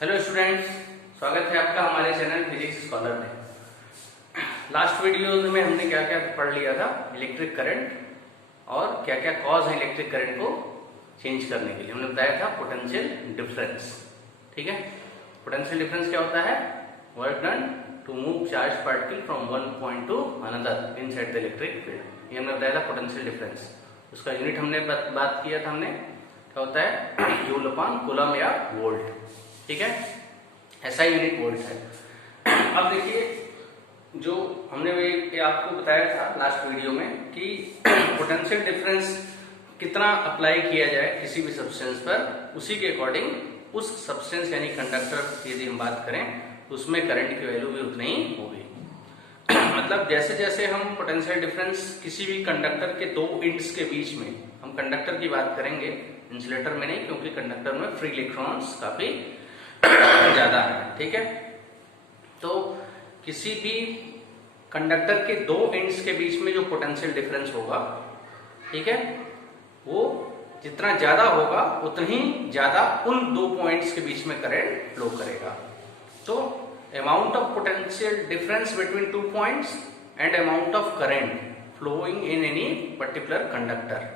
Hello students, स्वागत है आपका हमारे चैनल फिजिक्स स्कॉलर में। लास्ट वीडियो में हमने क्या क्या पढ़ लिया था, इलेक्ट्रिक करंट और क्या क्या कॉज है इलेक्ट्रिक करंट को चेंज करने के लिए। हमने बताया था पोटेंशियल डिफरेंस। ठीक है, पोटेंशियल डिफरेंस क्या होता है? Work done to move charge particle from one point to another inside the electric field. ये हमने बताया था पोटेंशियल डिफरेंस। उसका यूनिट हमने बात किया था, हमने क्या होता है, जूल अपॉन कूलम या वोल्ट। ठीक है, ऐसा ही यूनिट वोल्ट है। अब देखिए, जो हमने ये आपको बताया था लास्ट वीडियो में कि पोटेंशियल डिफरेंस कितना अप्लाई किया जाए किसी भी सब्सटेंस पर, उसी के अकॉर्डिंग उस सब्सटेंस यानी कंडक्टर यदि हम बात करें तो उसमें करंट की वैल्यू भी उतनी ही होगी। मतलब जैसे जैसे हम पोटेंशियल डिफरेंस किसी भी कंडक्टर के दो एंड्स के बीच में, हम कंडक्टर की बात करेंगे, इंसुलेटर में नहीं, क्योंकि कंडक्टर में फ्री इलेक्ट्रॉन्स काफी ज्यादा है। ठीक है, तो किसी भी कंडक्टर के दो एंड्स के बीच में जो पोटेंशियल डिफरेंस होगा, ठीक है, वो जितना ज्यादा होगा उतनी ज्यादा उन दो पॉइंट्स के बीच में करंट फ्लो करेगा। तो amount of potential difference between two points and amount of current flowing in any particular conductor,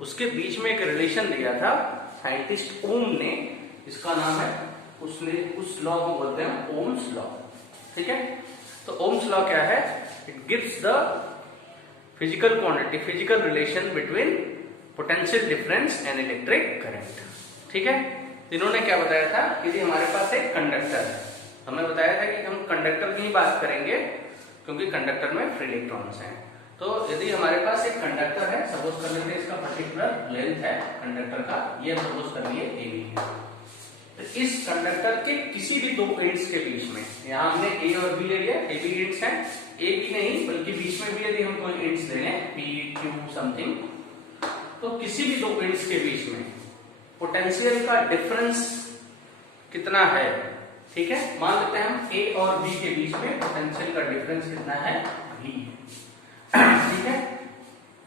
उसके बीच में एक रिलेशन दिया था साइंटिस्ट ओम ने। इसका नाम है, उस लॉ को बोलते हैं ओम्स लॉ। ठीक है, तो ओम्स लॉ क्या है? It gives the physical quantity, physical relation between potential difference and electric current. ठीक है, इन्होंने क्या बताया था कि यदि हमारे पास एक कंडक्टर है, हमने बताया था कि हम कंडक्टर की ही बात करेंगे क्योंकि कंडक्टर में फ्री इलेक्ट्रॉन्स हैं। तो यदि हमारे पास एक कंडक्टर है, सपोज कर लेते हैं इसका पर्टिकुलर लेंथ है कंडक्टर का, ये सपोज कर लिए AB है। तो इस कंडक्टर के किसी भी दो एंड्स के बीच में, यहाँ हमने A और B ले लिया, AB एंड्स हैं, A B नहीं बल्कि बीच में भी यदि हम कोई एंड्स ले लें P Q समथिंग, तो किसी भी दो एंड्स के बीच में पोटेंशियल का डिफरेंस कितना है? ठीक है, मान लेते हैं हम A और B के बीच में पोटेंशियल का डिफरेंस कितना है? V। ठीक है,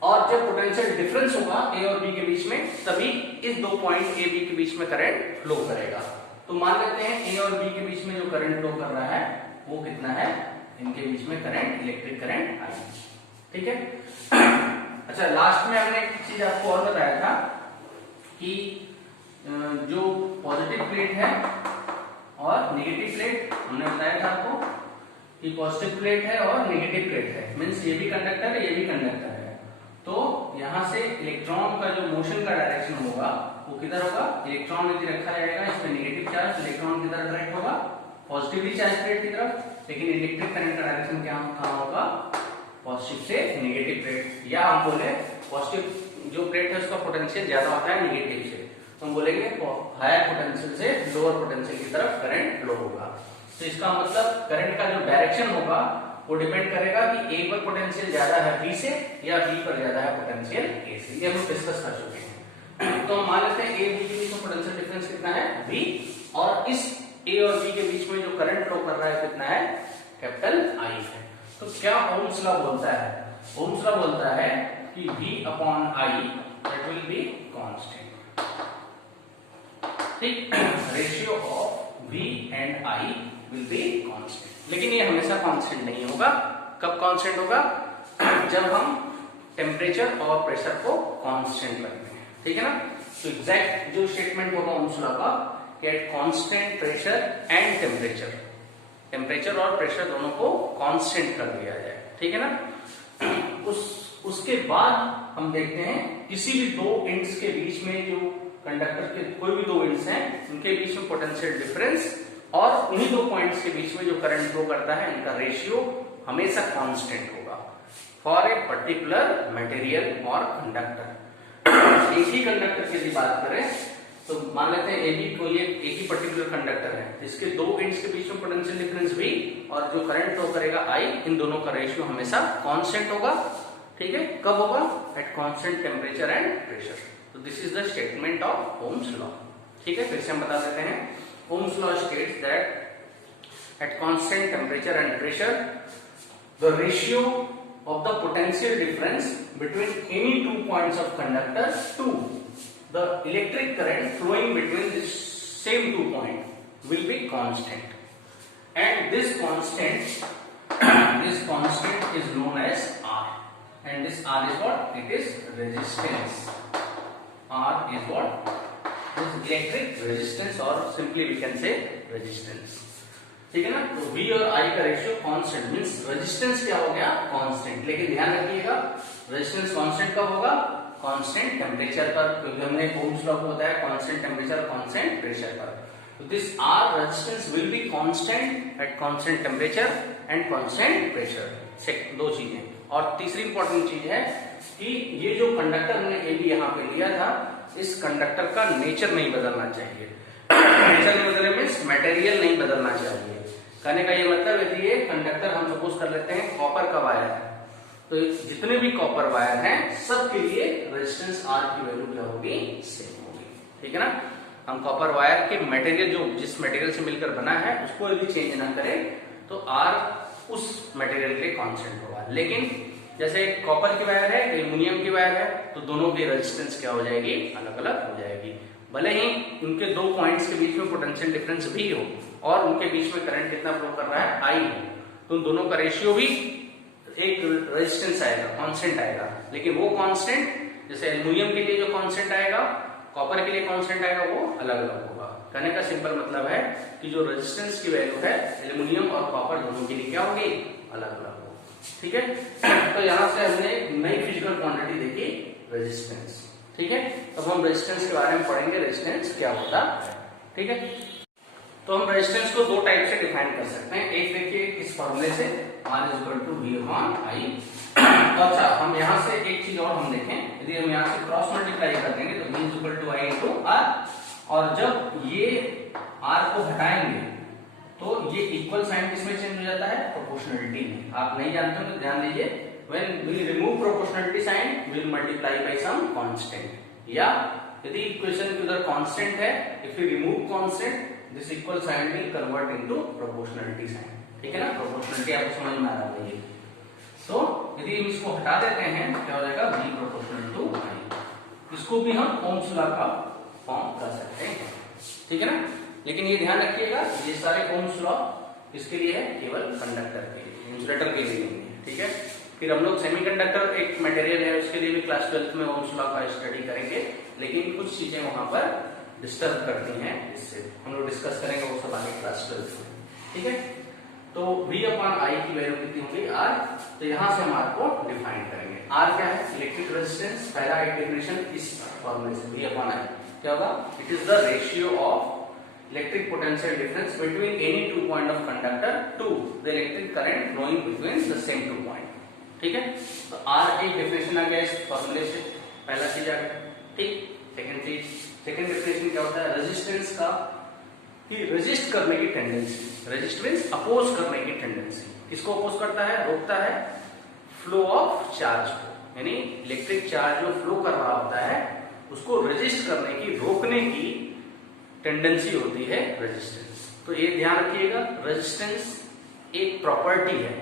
और जब पोटेंशियल डिफरेंस होगा A और B के बीच में, तभी इस दो पॉइंट A B के बीच में करंट फ्लो करेगा। तो मान लेते हैं A और B के बीच में जो करंट फ्लो कर रहा है वो कितना है? इनके बीच में करंट, इलेक्ट्रिक करंट आई। ठीक है, अच्छा, लास्ट में हमने एक चीज आपको और बताया था कि जो पॉजिटिव प्लेट है और नेगेटिव प्लेट, हमने बताया था आपको कि पॉजिटिव प्लेट है और नेगेटिव प्लेट है, मीन्स ये भी कंडक्टर है, ये भी कंडक्टर है। तो यहां से इलेक्ट्रॉन का जो मोशन का डायरेक्शन होगा वो किधर होगा? इलेक्ट्रॉन यदि रखा जाएगा इसमें नेगेटिव चार्ज, इलेक्ट्रॉन किधर डायरेक्ट होगा? पॉजिटिवली चार्ज प्लेट की तरफ। लेकिन इलेक्ट्रिक करंट का डायरेक्शन क्या कहां होगा? पॉजिटिव से नेगेटिव प्लेट। या हम बोले पॉजिटिव जो प्लेट है उसका पोटेंशियल ज्यादा होता है नेगेटिव से, तो हम बोलेंगे हायर पोटेंशियल से लोअर पोटेंशियल की तरफ करंट फ्लो होगा। तो इसका मतलब करंट का जो डायरेक्शन होगा वो डिपेंड करेगा कि A पर पोटेंशियल ज्यादा है B से या B पर ज्यादा है पोटेंशियल A से। ये हम डिस्कस कर चुके हैं। तो मान लेते हैं A B के बीच में पोटेंशियल डिफरेंस कितना है? B, और इस A और B के बीच में जो करंट फ्लो कर रहा है कितना है? कैपिटल I है। तो क्या ओम्स लॉ बोलता है? ओम्स लॉ बोलता है कि V upon I that will be constant. ठीक, ratio of V and I will be constant. लेकिन ये हमेशा कांस्टेंट नहीं होगा। कब कांस्टेंट होगा? जब हम टेम्परेचर और प्रेशर को कांस्टेंट रखते हैं। ठीक है ना? तो एग्जैक्ट जो स्टेटमेंट होगा ओम्स लॉ का कि at constant pressure and temperature, temperature और प्रेशर दोनों को कांस्टेंट कर दिया जाए। ठीक है ना? उसके बाद हम देखते हैं किसी भी दो एंड्स के बीच में, जो कंडक्टर के कोई भी दो एंड्स हैं उनके बीच में पोटेंशियल डिफरेंस और उन्हीं दो पॉइंट्स के बीच में जो करंट फ्लो करता है, इनका रेशियो हमेशा कांस्टेंट होगा फॉर ए पर्टिकुलर मटेरियल और कंडक्टर। एक ही कंडक्टर की यदि बात करें तो मान लेते हैं AB को, ये एक ही पर्टिकुलर कंडक्टर है, इसके दो एंड्स के बीच में पोटेंशियल डिफरेंस V और जो करंट फ्लो करेगा I, इन दोनों का रेशियो हमेशा कांस्टेंट होगा। ठीक है, कब होगा? At constant temperature and pressure. तो this is the statement of Ohm's law. ठीक है, फिर से हम बता देते हैं। Ohm's law states that at constant temperature and pressure, the ratio of the potential difference between any two points of conductor to the electric current flowing between the same 2 points will be constant, and this constant is known as R, and this R is what? It is resistance. R is what? This electric resistance, or simply we can say resistance. ठीक है ना? तो V और I का ratio constant means resistance क्या हो गया? Constant. लेकिन ध्यान रखिएगा रेजिस्टेंस कांस्टेंट कब होगा? कांस्टेंट टेम्परेचर पर, क्योंकि हमने ओम्स लॉ को बताया कांस्टेंट टेम्परेचर, कांस्टेंट प्रेशर पर। तो this R resistance will be constant eight constant temperature and constant pressure. दो चीजें। और तीसरी इंपॉर्टेंट चीज है कि ये जो कंडक्टर हमने ए बी यहाँ पे लिया था, इस कंडक्टर का नेचर नहीं बदलना चाहिए। नेचर नहीं बदलने मीन्स मटेरियल नहीं बदलना चाहिए। कहने का ये मतलब यदि ये कंडक्टर हम सपोज कर लेते हैं कॉपर का वायर है, तो जितने भी कॉपर वायर हैं सब के लिए रेजिस्टेंस आर की वैल्यू क्या होगी? सेम होगी। ठीक है ना? हम कॉपर वायर के मटेरियल जो जिस मटेरियल से मिलकर बना है उसको यदि चेंज ना करें तो आर उस मटेरियल के लिए कांस्टेंट होगा। लेकिन जैसे कॉपर की वायर है, एल्युमिनियम की वायर है, तो दोनों की रेजिस्टेंस क्या हो जाएगी? अलग अलग हो जाएगी। भले ही उनके दो पॉइंट्स के बीच में पोटेंशियल डिफरेंस भी हो और उनके बीच में करंट कितना फ्लो कर रहा है? आई हो, तो उन दोनों का रेशियो भी एक रेजिस्टेंस आएगा, कांस्टेंट आएगा। लेकिन वो कांस्टेंट जैसे एल्युमिनियम के लिए जो कांस्टेंट आएगा, कॉपर के लिए कांस्टेंट आएगा, वो अलग अलग होगा। कहने का सिंपल मतलब है कि जो रेजिस्टेंस की वैल्यू है एल्युमिनियम और कॉपर दोनों के लिए क्या होगी? अलग अलग होगी। ठीक है? तो यहां से हमने नई फिजिकल क्वांटिटी देखी, रेजिस्टेंस। ठीक है? तो हम रेजिस्टेंस के बारे में पढ़ेंगे, रेजिस्टेंस क्या होता है। ठीक है? तो हम रेजिस्टेंस को दो टाइप से डिफाइन कर सकते हैं। एक देखिए इस फॉर्मूले से R = V/I। अच्छा, हम यहाँ से एक चीज और हम देखें, यदि हम यहाँ से क्रॉस मल्टीप्लाई कर देंगे तो V = I × R, और जब ये R को हटाएंगे तो ये इक्वल साइन किसमें चेंज हो जाता है? प्रोपोर्शनलिटी में। आप नहीं जानते हो तो ध्यान दीजिए, when we remove proportionality sign we will multiply by some constant, या यदि इक्वेशन की उधर कांस्टेंट है, if we remove constant this equal sign will convert into proportionality sign। ठीक है ना? प्रोपोर्शनलिटी आपको समझ में आ रहा है। तो यदि हम इसको हटा देते हैं क्या हो जाएगा? V = I। इसको भी हम ओम्स लॉ का फॉर्म कर सकते हैं। ठीक है ना? लेकिन ये ध्यान रखिएगा ये सारे ओम्स लॉ इसके लिए है, केवल कंडक्टर के लिए, इंसुलेटर के लिए नहीं है। ठीक है? फिर हम लोग सेमीकंडक्टर एक मटेरियल है उसके लिए भी क्लास 12 में ओम्स लॉ का स्टडी करेंगे, लेकिन कुछ चीजें वहां पर डिस्टर्ब करती हैं, इससे हम लोग डिस्कस करेंगे वो सब आगे क्लास 12 में। ठीक है? तो V/I की वैल्यू कितनी होगी? R। तो यहां से हम R को डिफाइन करेंगे। R क्या है? Electric resistance. पहला एक डेफिनेशन इस फॉर्मूले से V/I क्या होगा? It is the ratio of electric potential difference between any two point of conductor to the electric current flowing between the same two point. ठीक है? तो R एक डेफिनेशन आ गया इस फॉर्मूले से, पहला चीज आ गया। ठीक? सेकंड डेफिनेशन क्या होता है? रेजिस्टेंस का कि रेजिस्ट करने की टेंडेंसी, रेजिस्ट मींस अपोज करने की टेंडेंसी। किसको अपोज करता है? रोकता है फ्लो ऑफ चार्ज को, यानी इलेक्ट्रिक चार्ज जो फ्लो कर रहा होता है उसको रेजिस्ट करने की, रोकने की टेंडेंसी होती है रेजिस्टेंस। तो ये ध्यान रखिएगा, रेजिस्टेंस एक प्रॉपर्टी है,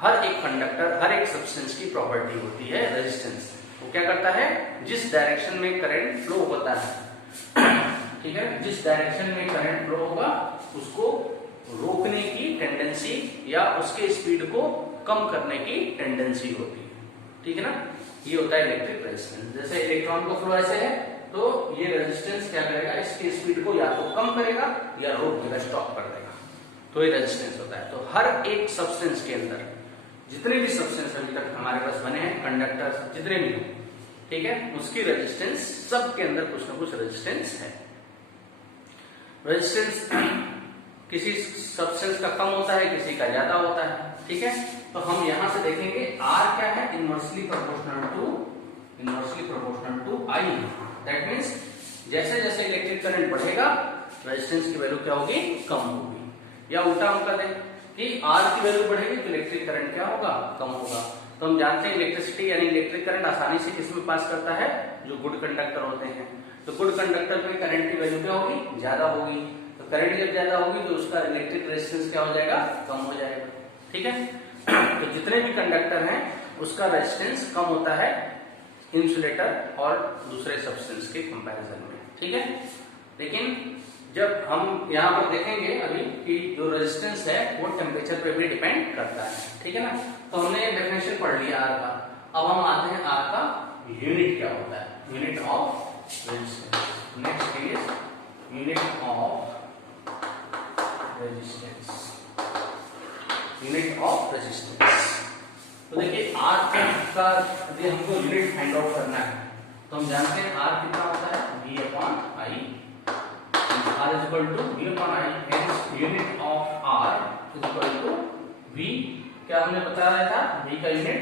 हर एक कंडक्टर, हर एक सब्सटेंस की प्रॉपर्टी होती है रेजिस्टेंस। वो क्या करता है? जिस डायरेक्शन में करंट फ्लो होता है, ठीक है, जिस डायरेक्शन में करंट फ्लो होगा उसको रोकने की टेंडेंसी या उसके स्पीड को कम करने की टेंडेंसी होती है। ठीक है ना? ये होता है इलेक्ट्रिक रेजिस्टेंस। जैसे इलेक्ट्रॉन का फ्लो ऐसे है तो ये रेजिस्टेंस क्या करेगा? इसकी स्पीड को या तो कम करेगा या रोक देगा, स्टॉप कर देगा। तो ये रेजिस्टेंस होता है। तो हर एक सब्सटेंस के अंदर, जितने भी सब्सटेंस अभी तक हमारे पास बने हैं, कंडक्टर जितने भी हैं, ठीक है, उसकी रेजिस्टेंस, सबके अंदर कुछ ना कुछ रेजिस्टेंस है। रेजिस्टेंस किसी सब्सटेंस का कम होता है, किसी का ज्यादा होता है। ठीक है? तो हम यहां से देखेंगे R क्या है? Inversely proportional to I। That means जैसे जैसे इलेक्ट्रिक करंट बढ़ेगा रेजिस्टेंस की वैल्यू क्या होगी? कम होगी। या उल्टा हम कर दें कि R की वैल्यू बढ़ेगी तो इलेक्ट्रिक करंट क्या होगा? कम होगा। तो हम जानते हैं इलेक्ट्रिसिटी यानी इलेक्ट्रिक करंट आसानी से किसमें पास करता है? जो गुड कंडक्टर होते हैं। तो गुड कंडक्टर में करंट की वैल्यू क्या होगी? ज्यादा होगी। तो करंट जब ज्यादा होगी तो उसका इलेक्ट्रिक रेजिस्टेंस क्या हो जाएगा? कम हो जाएगा। ठीक है? तो जितने भी कंडक्टर हैं उसका रेजिस्टेंस कम होता है इंसुलेटर और दूसरे सब्सटेंस के कंपैरिजन में। ठीक है? लेकिन जब हम यहाँ पर देखेंगे अभी कि जो रेजिस्टेंस है वो टेम्परेचर पे भी डिपेंड करता है, ठीक है ना। तो हमने डेफिनेशन पढ़ लिया आर का। अब हम आते हैं आर का यूनिट क्या होता है, unit of resistance. Next is unit of resistance, unit of resistance. तो देखिए आर का यदि हमको यूनिट फाइंड आउट करना है तो हम जानते हैं आर कितना होता है, V upon I. R is equal to V upon I, hence unit of R is equal to V, क्या हमने बताया था, V का यूनिट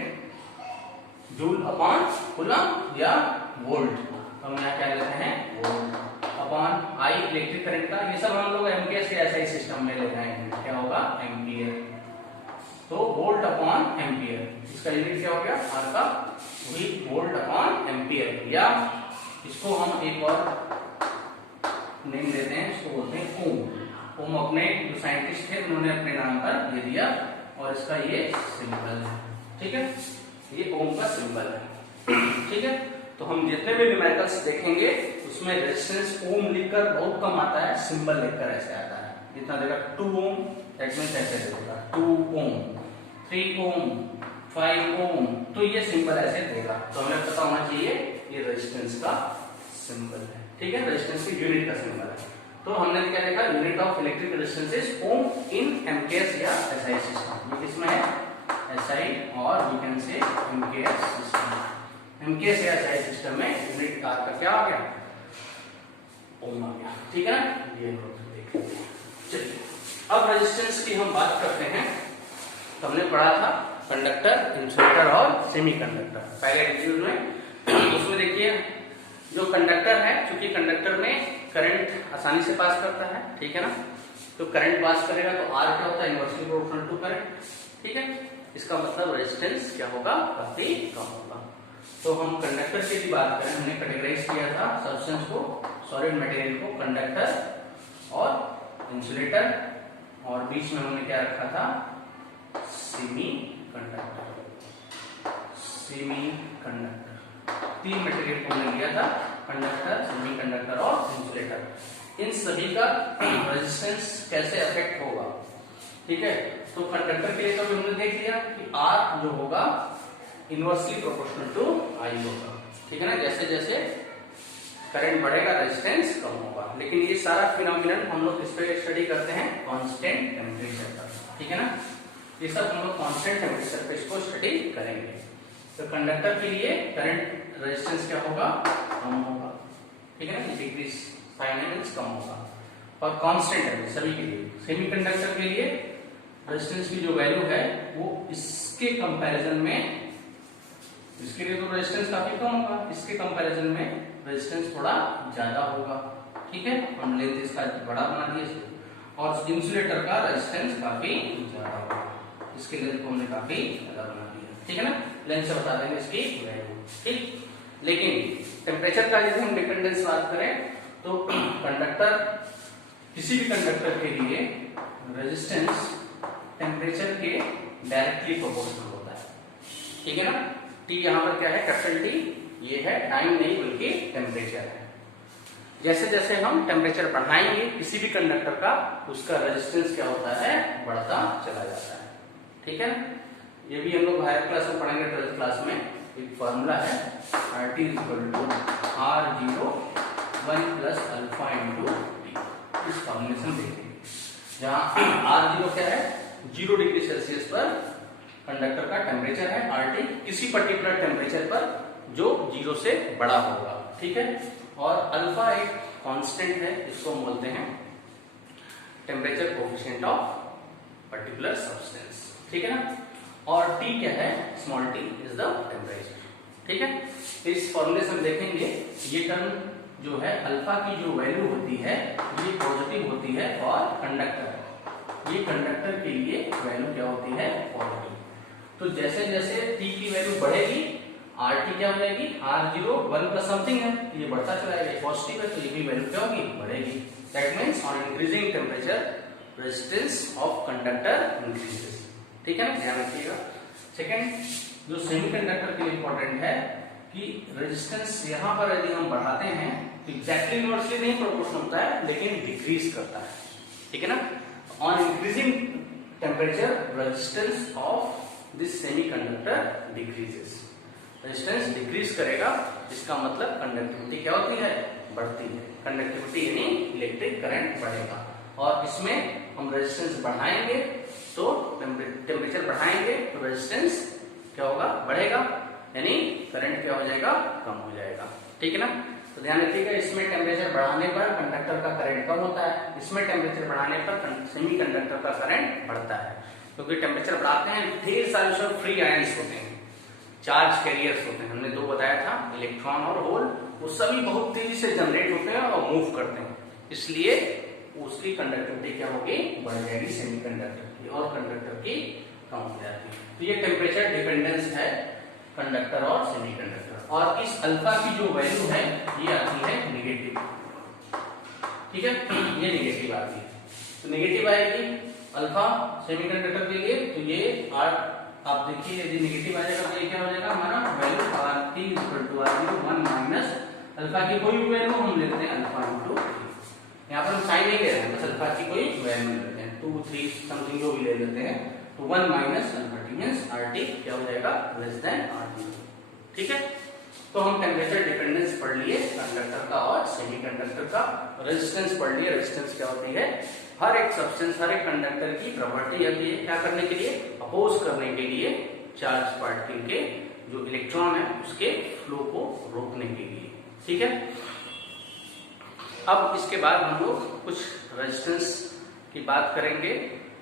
जूल अपॉन कूलम या वोल्ट, तो हम यहाँ क्या लेते हैं volt upon I electric current का। ये सब हम लोग एम्पियर से ऐसा ही सिस्टम में ले जाएंगे, क्या होगा एम्पियर, तो वोल्ट अपॉन एम्पियर, इसका यूनिट क्या हो गया R का V वोल्ट अपॉन एम्पियर, या इसको हम एक और नेम देते हैं, इसको बोलते हैं ओम। ओम अपने जो साइंटिस्ट थे उन्होंने अपने नाम पर दे दिया और इसका ये सिंबल है, ठीक है, ये ओम का सिंबल है, ठीक है। तो हम जितने भी न्यूमेरिकल्स देखेंगे उसमें रेजिस्टेंस ओम लिखकर बहुत कम आता है, सिंबल लिखकर ऐसे आता है। जितना देगा 2 ओम दैट मींस ऐसे देगा 2 ओम, 3 ओम, 5 ओम, तो ये सिंबल ऐसे देगा। तो हमें पता होना चाहिए ये रेजिस्टेंस का सिंबल है, ठीक है, रेजिस्टेंस की यूनिट का सिंबल है। तो हमने क्या देखा, unit of electric resistance is ohm in amperes या एसआई सिस्टम। ये किसमें है, एसआई, और we can say amperes system. Amperes या एसआई सिस्टम में यूनिट का क्या आ गया, ओम आ गया, ठीक है। ये देख लेते हैं। चलिए अब रेजिस्टेंस की हम बात करते हैं। तो हमने पढ़ा था कंडक्टर, इंसुलेटर और सेमीकंडक्टर पहले वीडियो में। उसमें देखिए जो कंडक्टर है, क्योंकि कंडक्टर में करंट आसानी से पास करता है, ठीक है ना, तो करंट पास करेगा तो आर क्या होता है, इनवर्सली प्रोपोर्शनल टू करंट, ठीक है। इसका मतलब रेजिस्टेंस क्या होगा, काफी कम होगा। तो हम कंडक्टर की भी बात करें, हमने कैटेगराइज किया था सब्सटेंस को, सॉलिड मटेरियल को, कंडक्टर और इंसुलेटर, और बीच में हमने क्या रखा था, semi conductor. Semi conductor 3 material को हमने लिया था, कंडक्टर, सेमीकंडक्टर और इंसुलेटर। इन सभी का रेजिस्टेंस कैसे अफेक्ट होगा, ठीक है। तो कंडक्टर के लिए तो हमने देख लिया कि R जो होगा इनवर्सली प्रोपोर्शनल टू I होगा, ठीक है ना। जैसे जैसे करंट बढ़ेगा रेजिस्टेंस कम होगा। लेकिन ये सारा फिनोमिनन हम लोग किस पे स्टडी करते हैं, कांस्टेंट टेम्परेचर पर, ठीक है ना। ये सब हम लोग कांस्टेंट टेम्परेचर पे इसको स्टडी करेंगे। तो कंडक्टर के लिए करंट रेजिस्टेंस क्या होगा, कम होगा, ठीक है ना, डिक्रीज फाइनेंस कम होगा, और कांस्टेंट है सभी के लिए। सेमीकंडक्टर के लिए रेजिस्टेंस की जो वैल्यू है वो इसके कंपैरिजन में, इसके लिए तो रेजिस्टेंस काफी कम होगा, इसके कंपैरिजन में रेजिस्टेंस थोड़ा ज्यादा होगा, ठीक है। हम लेंथ इसका बड़ा बना दिए, और इंसुलेटर का रेजिस्टेंस काफी ज्यादा होगा, इसके लेंथ को हमने काफी ज्यादा बना दिया, ठीक है ना। लेंथ से बता देंगे इसकी वैल्यू, ठीक। लेकिन टेम्परेचर का यदि हम डिपेंडेंस बात करें तो कंडक्टर, किसी भी कंडक्टर के लिए रेजिस्टेंस टेम्परेचर के डायरेक्टली प्रोपोर्शनल होता है, ठीक है ना। टी यहाँ पर क्या है, कैपिटल टी, ये है टाइम नहीं बल्कि टेम्परेचर है। जैसे जैसे हम टेम्परेचर बढ़ाएंगे किसी भी कंडक्टर का, उसका रेजिस्टेंस क्या होता है, बढ़ता चला जाता है, ठीक है। ये भी हम लोग हायर क्लास में पढ़ेंगे, 12th क्लास में। एक फॉर्मूला है RT equal to R0 1 plus alpha into T. इस कॉम्बिनेशन देखेंगे जहाँ R0 क्या है, 0 डिग्री सेल्सियस पर कंडक्टर का टेम्परेचर है, RT किसी पर्टिकुलर टेम्परेचर पर जो 0 से बड़ा होगा, ठीक है। और अल्फा एक कांस्टेंट है, इसको हम बोलते हैं temperature coefficient of particular substance, ठीक है ना। और T क्या है, small t is the temperature, ठीक है। इस फॉर्मूले से हम देखेंगे ये टर्म जो है अल्फा की जो वैल्यू होती है ये पॉजिटिव होती है फॉर कंडक्टर, ये कंडक्टर के लिए वैल्यू क्या होती है, पॉजिटिव। तो जैसे जैसे T की वैल्यू बढ़ेगी RT क्या हो जाएगी, R0 1 प्लस समथिंग है, ये बढ़ता चला जाएगा, पॉजिटिव है, तो ये भी वैल्यू क्या होगी, बढ़ेगी। That means on increasing temperature resistance of conductor increases, ठीक है ना, ध्यान रखिएगा। सेकंड जो सेमीकंडक्टर के लिए इंपॉर्टेंट है कि रेजिस्टेंस यहाँ पर यदि हम बढ़ाते हैं तो एग्जैक्टली इनवर्सली नहीं प्रोपोर्शनल होता है, लेकिन डिक्रीज करता है, ठीक है ना। On increasing temperature resistance of this semiconductor decreases, resistance decrease करेगा, इसका मतलब कंडक्टिविटी क्या होती है, बढ़ती है। कंडक्टिविटी यानी इलेक्ट्रिक करंट बढ़ेगा, और इसमें हम रेजिस्टेंस बढ़ाएंगे तो टेम्परेचर बढ़ाएंगे तो रेजिस्टेंस क्या होगा, बढ़ेगा, यानी करंट क्या हो जाएगा, कम हो जाएगा, ठीक है ना। तो ध्यान रखिएगा, इसमें टेम्परेचर बढ़ाने पर कंडक्टर का करंट कम होता है, इसमें टेम्परेचर बढ़ाने पर सेमीकंडक्टर का करंट बढ़ता है, क्योंकि टेम्परेचर बढ़ाते हैं ढेर सारे उसमें फ्री आयंस होते हैं, चार्ज कैरियर्स होते हैं, हमने दो बताया था, इलेक्ट्रॉन और होल, वो सभी बहुत तेजी से जनरेट होते हैं और मूव करते हैं, इसलिए उसकी कंडक्टिविटी क्या होगी, बढ़ जाएगी सेमीकंडक्टर की, और कंडक्टर की कम हो जाती है। तो ये टेम्परेचर डिपेंडेंस है कंडक्टर और सेमीकंडक्टर। और इस अल्फा की जो वैल्यू है ये आती है नेगेटिव, ठीक है, ये नेगेटिव आती है। तो नेगेटिव आएगी अल्फा सेमीकंडक्टर के लिए, तो ये आप देखिए यदि नेगेटिव आ जाएगा तो ये क्या हो जाएगा, हमारा value RT = R0 1 minus alpha की कोई भी वैल्यू हम लेते हैं अल्फा इंटू, यहाँ पर हम साइन नहीं ले रहे हैं, बस अल्फा की कोई वैल्यू लेते हैं 2 3 समथिंग जो भी ले लेते हैं, तो 1 minus alpha t means RT क्या हो जाएगा, लेस देन R0, ठीक है। तो हम टेम्परेचर डिपेंडेंस पढ़ लिए कंडक्टर का और सेमीकंडक्टर का, रेजिस्टेंस पढ़ लिए, रेजिस्टेंस क्या होती है, हर एक सब्सटेंस, हर एक कंडक्टर की प्रॉपर्टी होती है क्या करने के लिए, अपोज करने के लिए चार्ज पार्टिकल के जो इलेक्ट्रॉन है उसके फ्लो को रोकने के लिए, ठीक है। अब इसके बाद हम लोग कुछ रेजिस्टेंस की बात करेंगे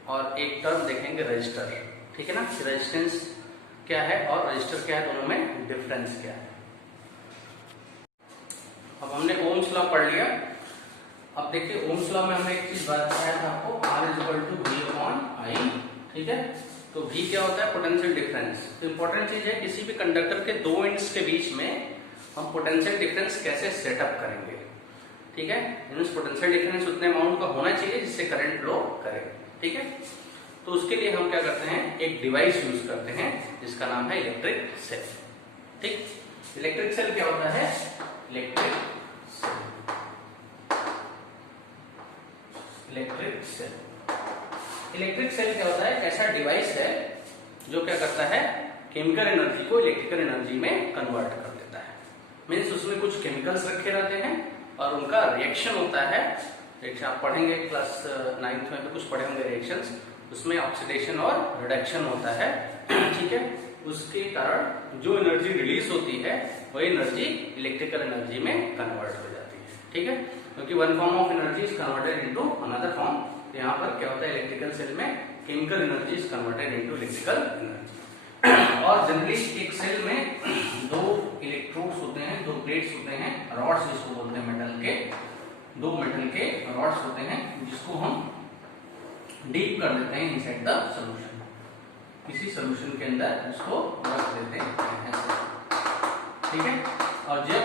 और एक टर्म देखेंगे रजिस्टर, ठीक है ना। रेजिस्टेंस क्या है और रजिस्टर क्या है, दोनों में डिफरेंस क्या है। अब हमने ओम्स लॉ पढ़ लिया, अब देखिए ओम्स लॉ में हमने एक चीज बताया था आपको, R = V/I, ठीक है। तो V क्या होता है, पोटेंशियल डिफरेंस। तो इंपॉर्टेंट चीज है, किसी भी कंडक्टर के दो एंड्स के बीच में हम पोटेंशियल डिफरेंस कैसे सेटअप करेंगे, ठीक है। पोटेंशियल डिफरेंस उतने अमाउंट का होना चाहिए जिससे करंट फ्लो करे, ठीक है। तो उसके लिए हम क्या करते हैं, एक डिवाइस यूज करते हैं जिसका नाम है इलेक्ट्रिक सेल, ठीक। इलेक्ट्रिक सेल क्या होता है, इलेक्ट्रिक सेल, इलेक्ट्रिक सेल क्या होता है, ऐसा डिवाइस है जो क्या करता है, केमिकल एनर्जी को इलेक्ट्रिकल एनर्जी में कन्वर्ट कर देता है। मीन्स उसमें कुछ केमिकल्स रखे रहते हैं और उनका रिएक्शन होता है, आप पढ़ेंगे क्लास 9th में तो कुछ पढ़े होंगे रिएक्शंस, उसमें ऑक्सीडेशन और रिडक्शन होता है, ठीक है। उसके कारण जो एनर्जी रिलीज होती है वही एनर्जी इलेक्ट्रिकल एनर्जी में कन्वर्ट हो जाती है, ठीक है, क्योंकि one form of energy is converted into another form. तो यहाँ पर क्या होता है, इलेक्ट्रिकल सेल में chemical energy is converted into electrical energy. और जनरली एक सेल में दो इलेक्ट्रोड्स होते हैं, दो प्लेट्स होते हैं, रॉड्स जिसको बोलते हैं मेटल के, दो मेटल के रॉड्स होते हैं जिसको हम डीप कर देते हैं इनसाइड द सॉल्यूशन, किसी सॉल्यूशन के अंदर उसको रख देते हैं, ठीक है। और जब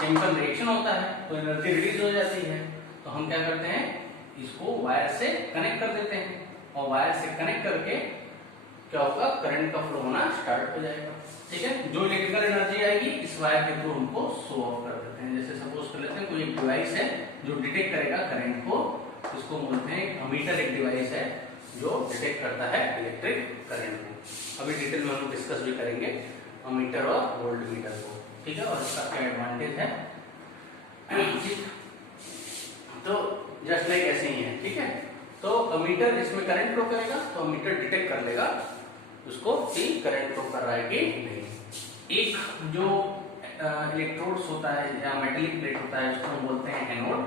केमिकल रिएक्शन होता है तो एनर्जी रिलीज हो जाती है, तो हम क्या करते हैं, इसको वायर से कनेक्ट कर देते हैं, और वायर से कनेक्ट करके क्या होगा, करंट का फ्लो होना स्टार्ट हो जाएगा, ठीक है। जो इलेक्ट्रिकल एनर्जी आएगी इस वायर के थ्रू हमको शो ऑफ कर देते हैं। जैसे सपोज कर लेते हैं कोई एक डिवाइस है जो डिटेक्ट करेगा करंट को, इसको बोलते हैं अमीटर, एक डिवाइस है जो डिटेक्ट करता है इलेक्ट्रिक करंट को। अभी डिटेल में हम डिस्कस भी करेंगे अमीटर और वोल्ट मीटर को, ठीक है, और इसका क्या एडवांटेज है, ठीक। तो जस्ट लाइक ऐसे ही है, ठीक है। तो अमीटर इसमें करंट फ्लो करेगा, तो अमीटर डिटेक्ट कर लेगा उसको कि करंट फ्लो कर रहा है कि नहीं। एक जो इलेक्ट्रोड्स होता है या मेटेलिक प्लेट होता है उसको हम बोलते हैं एनोड,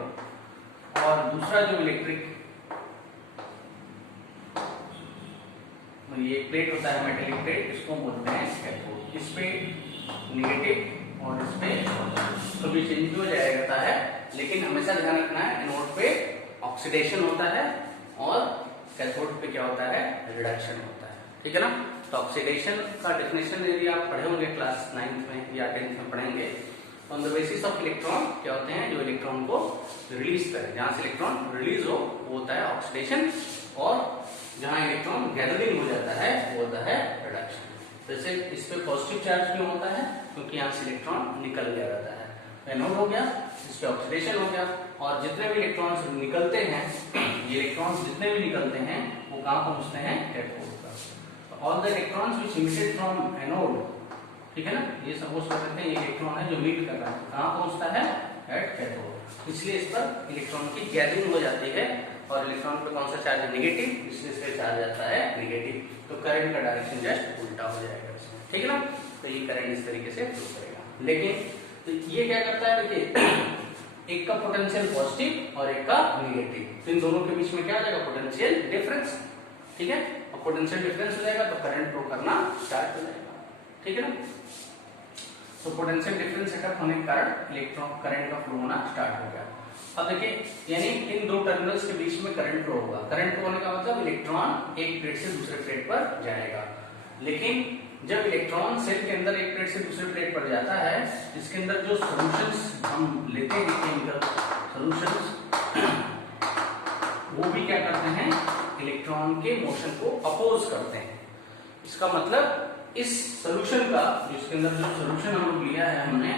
और दूसरा जो इलेक्ट्रिक ये प्लेट होता है मेटेलिक प्लेट, इसको बोलते हैं कैथोड। इस पे नेगेटिव और इस पे कभी चेंज हो जाता है, लेकिन हमेशा ध्यान रखना है एनोड पे ऑक्सीडेशन होता है और कैथोड पे क्या होता है, रिडक्शन होता है, ठीक है ना। तो ऑक्सीडेशन का डेफिनेशन यदि आप पढ़े होंगे क्लास 9th में या 10th में पढ़ेंगे, on the basis of electron क्या होते हैं, जो इलेक्ट्रॉन को रिलीज करे, जहां से इलेक्ट्रॉन रिलीज हो वो होता है ऑक्सीडेशन, और जहां इलेक्ट्रॉन गैदरिंग हो जाता है वो होता है रिडक्शन, जैसे इस पे पॉजिटिव चार्ज क्यों होता है, क्योंकि यहाँ से इलेक्ट्रॉन निकल गया रहता है, एनोड हो गया, इस पे ऑक्सीडेशन हो गया, और जितने भी इलेक्ट्रॉन्स निकलते हैं, ये इलेक्ट्रॉन्स जितने भी निकलते हैं वो कहाँ पहुंचते हैं, कैथोड पर। All the electrons which emitted from anode, ठीक है ना, ये सपोज कर लेते हैं ये इलेक्ट्रॉन है जो मीट कर रहा है, कहाँ पहुंचता है, एट कैथोड। इसलिए इस पर इलेक्ट्रॉन की गैदरिंग हो जाती है, और इलेक्ट्रॉन पे कौन सा चार्ज है, नेगेटिव, इसलिए इस पे चार्ज आता है नेगेटिव, तो करंट का डायरेक्शन जस्ट उल्टा हो जाएगा इसमें, ठीक है ना। तो ये करंट इस तरीके से फ्लो करेगा। लेकिन तो ये क्या करता है, देखिए एक का पोटेंशियल पॉजिटिव और एक का नेगेटिव, तो इन दोनों के बीच में क्या हो जाएगा, पोटेंशियल डिफरेंस, ठीक है, और पोटेंशियल डिफरेंस हो जाएगा तो करंट फ्लो करना स्टार्ट हो जाएगा, ठीक है ना। तो पोटेंशियल डिफरेंस सेटअप होने के कारण इलेक्ट्रॉन करंट का फ्लो होना स्टार्ट हो गया। अब देखिए यानी इन दो टर्मिनल्स के बीच में करंट फ्लो होगा, करंट फ्लो होने का मतलब इलेक्ट्रॉन एक प्लेट से दूसरे प्लेट पर जाएगा। लेकिन जब इलेक्ट्रॉन सेल के अंदर एक प्लेट से दूसरे प्लेट पर जाता है, इसके अंदर जो सॉल्यूशंस हम लेते हैं, केमिकल सॉल्यूशंस, वो भी क्या करते हैं, इलेक्ट्रॉन के मोशन को अपोज करते हैं। इसका मतलब इस सॉल्यूशन का, जिसके अंदर जो सॉल्यूशन हम लोग लिया है हमने,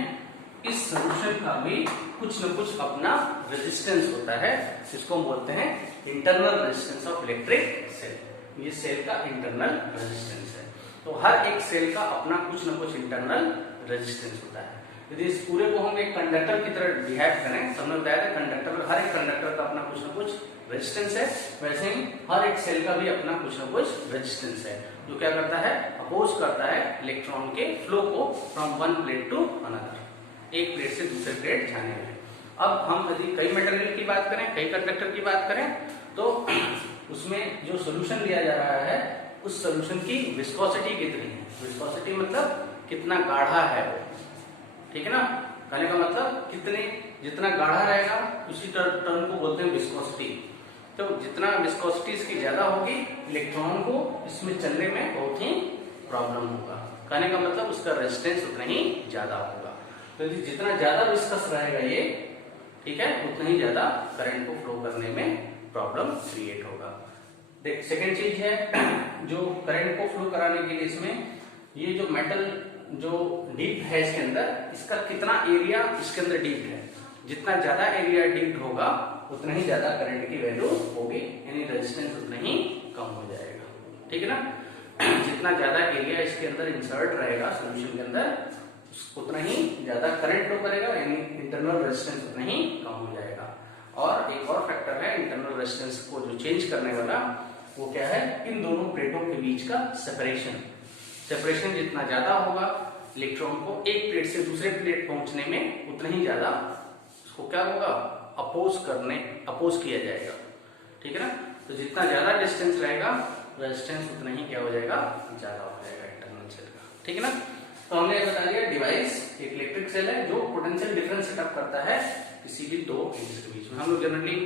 इस सॉल्यूशन का भी कुछ न कुछ अपना रेजिस्टेंस होता है, जिसको हम बोलते हैं internal resistance of electric cell. ये सेल का इंटरनल रेजिस्टेंस है। तो हर एक सेल का अपना कुछ न कुछ इंटरनल रेजिस्टेंस होता है। यदि इस पूरे को हम एक कंडक्टर की तरह बिहेव करें, तो हमने बताया था कंडक्टर, हर एक कंडक्टर का अपना कुछ न कुछ रेजिस्टेंस है, वैसे ही हर एक सेल का भी अपना कुछ न कुछ रेजिस्टेंस है, जो क्या करता है, अपोज करता है इलेक्ट्रॉन के फ्लो को from one plate to another, एक प्लेट से दूसरे प्लेट जाने में। अब हम यदि कई मटेरियल की बात करें, कई कंडक्टर की बात करें, तो उसमें जो सोल्यूशन लिया जा रहा है, उस सोल्यूशन की विस्कोसिटी कितनी है, विस्कोसिटी मतलब कितना गाढ़ा है वो, ठीक है ना। कहने का मतलब कितने, जितना गाढ़ा रहेगा उसी टर्म को बोलते हैं विस्कोसिटी। तो जितना विस्कोसिटी इसकी ज्यादा होगी, इलेक्ट्रॉन को इसमें चलने में बहुत ही प्रॉब्लम होगा। कहने का मतलब उसका रेजिस्टेंस उतना ही ज्यादा होगा। तो यदि जितना ज्यादा विस्कस रहेगा ये, ठीक है, उतना ही ज्यादा करंट को फ्लो करने में प्रॉब्लम क्रिएट होगा। देख सेकेंड चीज है, जो करंट को फ्लो कराने के लिए इसमें ये जो मेटल जो डीप है इसके अंदर, इसका कितना एरिया इसके अंदर डीप है, जितना ज्यादा एरिया डीप होगा उतना ही ज्यादा करंट की वैल्यू होगी, यानी रेजिस्टेंस उतना ही कम हो जाएगा, ठीक है ना। जितना ज्यादा एरिया इसके अंदर इंसर्ट रहेगा सोल्यूशन के अंदर, उतना ही ज्यादा करंट फ्लो करेगा, यानी इंटरनल रेजिस्टेंस उतना ही कम हो जाएगा। और एक और फैक्टर है इंटरनल रेजिस्टेंस को जो चेंज करने वाला, वो क्या है, इन दोनों प्लेटों के बीच का सेपरेशन। सेपरेशन जितना ज्यादा होगा, इलेक्ट्रॉन को एक प्लेट से दूसरे प्लेट पहुंचने में उतना ही ज्यादा उसको क्या होगा, अपोज किया जाएगा, ठीक है ना। तो जितना ज्यादा डिस्टेंस रहेगा, रेजिस्टेंस उतना ही क्या हो जाएगा, ज्यादा हो जाएगा इंटरनल सेल का, ठीक है ना। तो हमने बता दिया डिवाइस एक इलेक्ट्रिक सेल है जो पोटेंशियल डिफरेंस सेटअप करता है किसी भी दो इनपुट के बीच में। हम लोग जनरली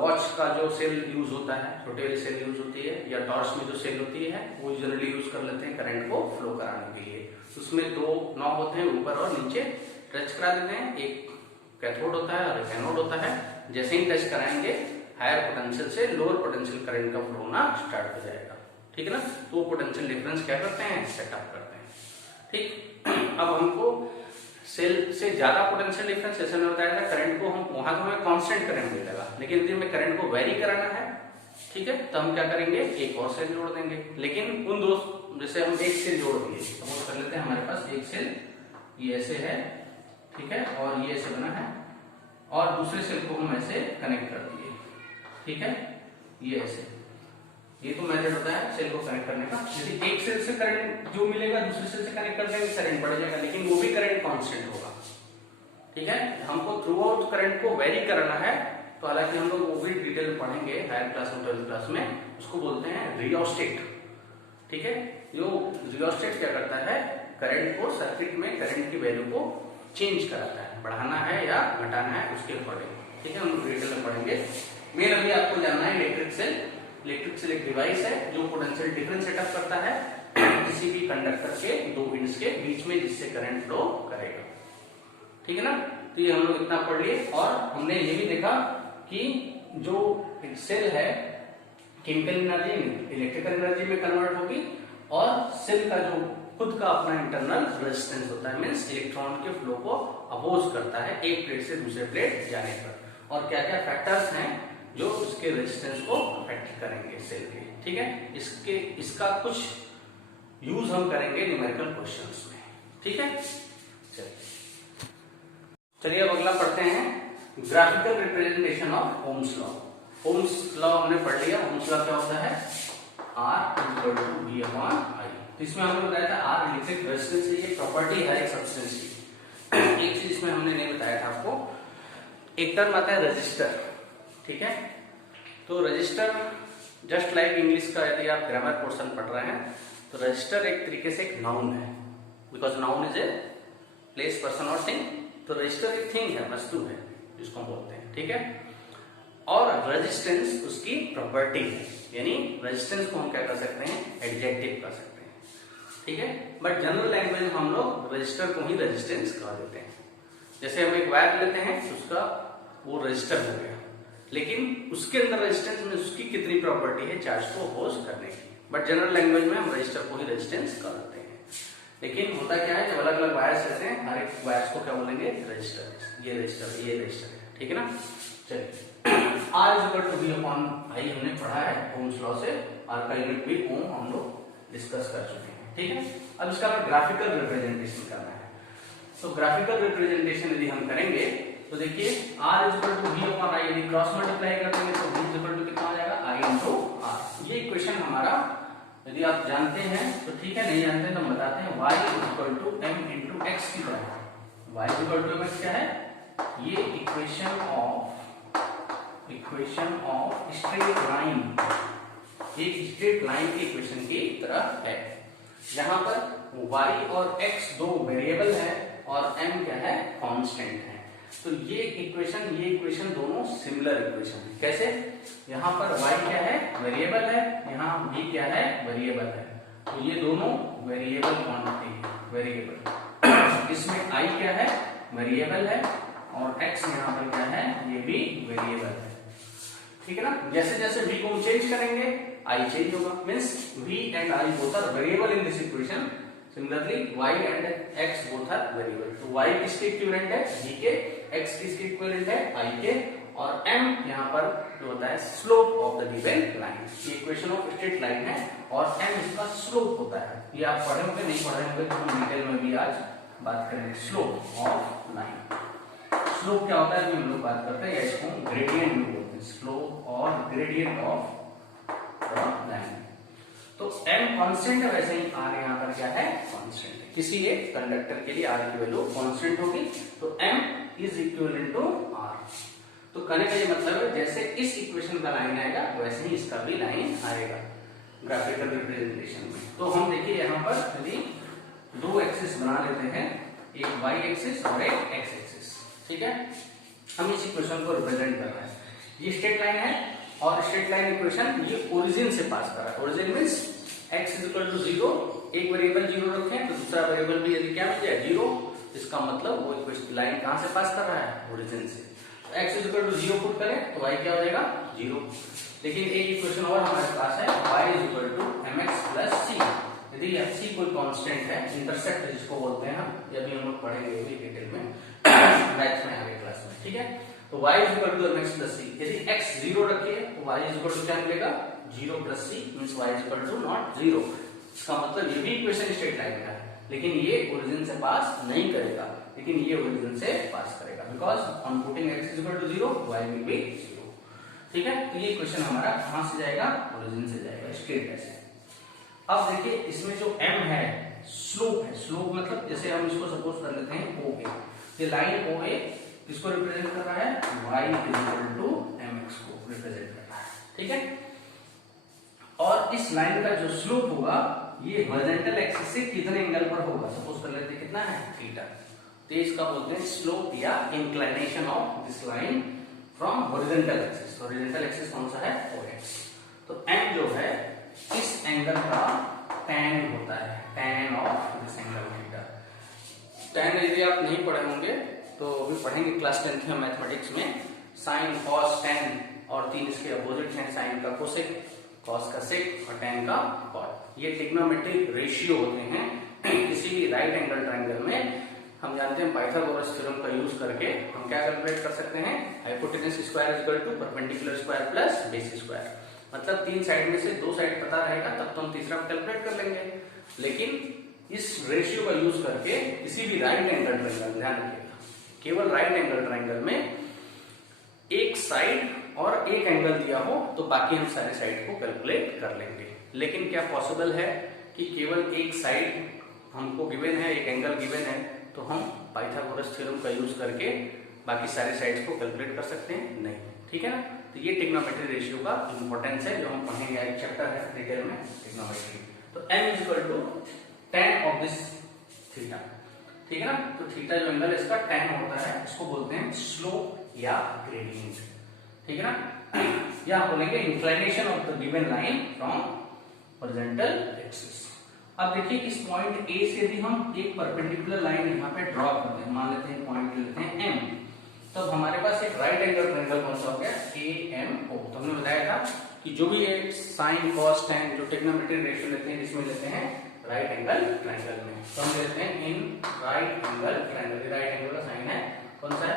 वॉच का जो सेल यूज होता है, छोटे वाली सेल यूज होती है, या टॉर्च में जो सेल होती है, वो जनरली यूज कर लेते हैं करंट को फ्लो कराने के लिए। उसमें दो नॉब होते हैं, ऊपर और नीचे, टच करा देते हैं, एक कैथोड होता है और एक एनोड होता है। जैसे ही टच कराएंगे, हायर पोटेंशियल से लोअर पोटेंशियल करंट का फ्लो होना स्टार्ट हो जाएगा, ठीक है ना। तो पोटेंशियल डिफरेंस क्या करते हैं, सेटअप करते हैं, ठीक। अब हमको सेल से ज्यादा पोटेंशियल डिफरेंस, जैसे मैंने बताया था, करंट को हम वहां तो हमें कांस्टेंट करंट मिलेगा, लेकिन यदि हमें करंट को वेरी कराना है, ठीक है, तो हम क्या करेंगे, एक और सेल जोड़ देंगे। लेकिन उन दो, जैसे हम एक सेल जोड़ दिए, सपोज कर लेते हैं हमारे पास एक सेल ये ऐसे है, ठीक है, और ये ऐसे बना है, और दूसरे सेल को हम ऐसे कनेक्ट कर दिए, ठीक है, ये ऐसे। ये तो मेथड होता है सेल को कनेक्ट करने का। यदि एक सेल से करंट जो मिलेगा दूसरे सेल से कनेक्ट कर देंगे, करंट बढ़ जाएगा, लेकिन वो भी करंट कांस्टेंट होगा, ठीक है। हमको थ्रू आउट करंट को वेरी करना है, तो हालांकि हम लोग वो भी डिटेल में पढ़ेंगे हायर क्लास में, 12th क्लास में, उसको बोलते हैं रियोस्टेट, ठीक है। जो रियोस्टेट क्या करता है, करंट को, सर्किट में करंट की वैल्यू को चेंज कराता है, बढ़ाना है या घटाना है उसके अकॉर्डिंग, ठीक है, हम लोग डिटेल में पढ़ेंगे। मेन अभी आपको जानना है इलेक्ट्रिक सेल। इलेक्ट्रिक सेल एक डिवाइस है जो पोटेंशियल डिफरेंस सेटअप करता है किसी भी कंडक्टर के दो एंड्स के बीच में, जिससे करंट फ्लो करेगा, ठीक है ना। तो ये हम लोग इतना पढ़ लिए, और हमने ये भी देखा कि जो सेल है केमिकल एनर्जी इलेक्ट्रिकल एनर्जी में कन्वर्ट होगी, और सेल का जो खुद का अपना इंटरनल रेजिस्टेंस होता है, मीन्स इलेक्ट्रॉन के फ्लो को अपोज करता है एक प्लेट से दूसरे प्लेट जाने पर। और क्या क्या फैक्टर्स हैं जो उसके रेजिस्टेंस को अफेक्ट करेंगे सेल के, ठीक है। इसका कुछ यूज हम करेंगे न्यूमेरिकल क्वेश्चंस में, ठीक है। चलिए अब अगला पढ़ते हैं, graphical representation of Ohm's law. Ohm's law हमने पढ़ लिया। ओम्स लॉ क्या होता है, R equal to V upon I। तो इसमें हमने बताया था R इलेक्ट्रिक रेजिस्टेंस है, ये प्रॉपर्टी है एक सब्सटेंस की। एक चीज इसमें हमने नहीं बताया था आपको, एक टर्म आता है रजिस्टर, ठीक है। तो रजिस्टर जस्ट लाइक इंग्लिश का यदि आप ग्रामर पोर्शन पढ़ रहे हैं तो रजिस्टर एक तरीके से एक नाउन है, because noun is a place, person और थिंग। तो रजिस्टर एक थिंग है, वस्तु है जिसको हम बोलते हैं, ठीक है। और रेजिस्टेंस उसकी प्रॉपर्टी है, यानी रेजिस्टेंस को हम क्या कर सकते हैं, एडजेक्टिव कर सकते हैं, ठीक है। बट जनरल लैंग्वेज में हम लोग रजिस्टर को ही रेजिस्टेंस कह देते हैं। जैसे हम एक वायर लेते हैं तो उसका वो रजिस्टर हो गया, लेकिन उसके अंदर रेजिस्टेंस में उसकी कितनी प्रॉपर्टी है चार्ज को अपोज करने की। बट जनरल लैंग्वेज में हम रजिस्टर को ही रेजिस्टेंस कह देते हैं। लेकिन होता क्या है, जब अलग अलग वायर्स रहते हैं, हर एक वायर्स को क्या बोलेंगे, रजिस्टर। ये रजिस्टर, ये रजिस्टर है, ठीक है ना। चलिए R is equal to V upon I हमने पढ़ा है ओम्स लॉ से। R का यूनिट भी ओम हम लोग डिस्कस कर चुके हैं, ठीक है। अब इसका ग्राफिकल रिप्रेजेंटेशन करना है। तो ग्राफिकल रिप्रेजेंटेशन यदि हम करेंगे तो देखिए R is equal to V upon I, यदि क्रॉस मल्टीप्लाई कर देंगे तो V इज इक्वल टू कितना हो जाएगा, I इंटू R। ये इक्वेशन हमारा यदि आप जानते हैं तो ठीक है, नहीं जानते तो हम बताते हैं। Y is equal to M into X की तरह है। Y is equal to MX क्या है, ये इक्वेशन ऑफ स्ट्रेट लाइन, एक स्ट्रेट लाइन की इक्वेशन की तरह है, जहां पर y और x दो वेरिएबल है और m क्या है, कांस्टेंट है। तो ये इक्वेशन दोनों सिमिलर इक्वेशन है। कैसे, यहाँ पर y क्या है, वेरिएबल है, यहाँ v क्या है, वेरिएबल है। तो ये दोनों वेरिएबल क्वांटिटी है, वेरिएबल। इसमें i क्या है, वेरिएबल है, और x यहाँ पर क्या है, ये भी वेरिएबल है, ठीक है ना। जैसे जैसे v को हम चेंज करेंगे i चेंज होगा, means v and i both are variable in this equation. Similarly y and x both are variable. तो y किसके इक्विवेलेंट है, v के, x किसके इक्विवेलेंट है, i के, और m यहाँ पर जो होता है slope of the given line. ये इक्वेशन ऑफ स्ट्रेट लाइन है और m इसका स्लोप होता है। ये आप पढ़े होंगे, नहीं पढ़े होंगे तो हम डिटेल में भी आज बात करेंगे। स्लोप ऑफ लाइन, स्लोप क्या होता है हम लोग बात करते हैं, या इसको ग्रेडियंट भी बोलते हैं, स्लोप और ग्रेडियंट ऑफ लाइन। तो m कांस्टेंट है, वैसे ही r यहाँ पर क्या है, कांस्टेंट है। किसी एक कंडक्टर के लिए r की वैल्यू कांस्टेंट होगी, तो m is equivalent to r। तो कहने का ये मतलब है जैसे इस इक्वेशन का लाइन आएगा वैसे ही इसका भी लाइन आएगा ग्राफिकल रिप्रेजेंटेशन में। तो हम देखिए यहाँ पर यदि दो एक्सिस बना लेते हैं, एक y एक्सिस और एक x एक्सिस, ठीक है। हम इस इक्वेशन को रिप्रेजेंट कर रहे हैं, ये स्ट्रेट लाइन है और स्ट्रेट लाइन इक्वेशन ये ओरिजिन से पास कर रहा है। Origin means x is equal to 0, एक वेरिएबल 0 रखें तो दूसरा वेरिएबल भी यदि क्या मिल जाए 0, इसका मतलब वो इक्वेशन लाइन कहां से पास कर रहा है, ओरिजिन से। तो x is equal to 0 put करें तो y क्या हो जाएगा, 0। लेकिन एक इक्वेशन और हमारे पास है, y is equal to mx plus c। यदि c कोई कांस्टेंट है, इंटरसेप्ट जिसको बोलते हैं हम, ये भी हम लोग पढ़ेंगे डिटेल में मैथ्स में आगे क्लास में, ठीक है। तो y is equal to mx plus c। यदि x 0 रखिए तो y इज इक्वल टू क्या मिलेगा, 0 plus c, means y is equal to not 0। इसका मतलब ये भी इक्वेशन स्ट्रेट लाइन का है, लेकिन ये ओरिजिन से पास नहीं करेगा, लेकिन ये ओरिजिन से पास करेगा, because on putting x is equal to 0 y will be 0, ठीक है। तो ये इक्वेशन हमारा कहां से जाएगा, ओरिजिन से जाएगा, स्ट्रेट लाइन से। अब देखिए इसमें जो m है स्लोप है, स्लोप मतलब जैसे हम इसको सपोज कर लेते हैं OA, ये लाइन OA इसको रिप्रेजेंट कर रहा है, y is equal to mx को रिप्रेजेंट कर रहा है, ठीक है। और इस लाइन का जो स्लोप होगा ये हॉरिजॉन्टल एक्सिस से कितने एंगल पर होगा, सपोज कर लेते हैं कितना है, थीटा। तो इसका बोलते हैं स्लोप या inclination of this line from horizontal axis. Horizontal axis कौन सा है, OX। तो m जो है इस एंगल का tan होता है, tan of this angle theta. tan यदि आप नहीं पढ़े होंगे तो अभी पढ़ेंगे क्लास 10th में मैथमेटिक्स में, sin cos tan, और तीन इसके अपोजिट हैं, sin का कोसेक, cos का सेक और tan का कॉट। ये ट्रिग्नोमेट्रिक रेशियो होते हैं किसी भी राइट एंगल ट्रायंगल में। हम जानते हैं पाइथागोरस थ्योरम का यूज करके हम क्या कैलकुलेट कर सकते हैं, hypotenuse square is equal to perpendicular square plus base square. मतलब 3 साइड में से 2 साइड पता रहेगा तब तो हम तीसरा कैलकुलेट कर लेंगे। लेकिन इस रेशियो का यूज करके किसी भी राइट एंगल ट्रायंगल, ध्यान रखिएगा केवल राइट एंगल ट्रायंगल में एक साइड और एक एंगल दिया हो तो बाकी हम सारे साइड को कैलकुलेट कर लेंगे। लेकिन क्या पॉसिबल है कि केवल एक साइड हमको गिवन है, एक एंगल गिवन है, तो हम पाइथागोरस थ्योरम का यूज करके बाकी सारे साइड्स को कैलकुलेट कर सकते हैं? नहीं, ठीक है ना। तो ये ट्रिग्नोमेट्री रेशियो का इंपॉर्टेंस है जो हम पढ़ेंगे, एक चैप्टर है डिटेल में ट्रिग्नोमेट्री। तो m is equal to tan of this theta, ठीक है ना। तो थीटा जो एंगल इसका tan होता है, इसको बोलते हैं स्लोप या ग्रेडियंट, ठीक है ना। या बोलेंगे inclination of the given line from horizontal axis. अब देखिए इस पॉइंट ए से भी हम एक परपेंडिकुलर लाइन यहाँ पे ड्रॉ करते हैं, मान लेते हैं पॉइंट लेते हैं m। तब हमारे पास एक राइट एंगल ट्रायंगल कौन सा हो गया, AMO। तो हमने बताया था कि जो भी ये साइन कॉस टैन जो ट्रिग्नोमेट्रिक रेशियो लेते हैं इसमें लेते हैं राइट एंगल ट्रायंगल में। तो हम लेते हैं in right angle triangle, right angle का साइन है कौन सा है,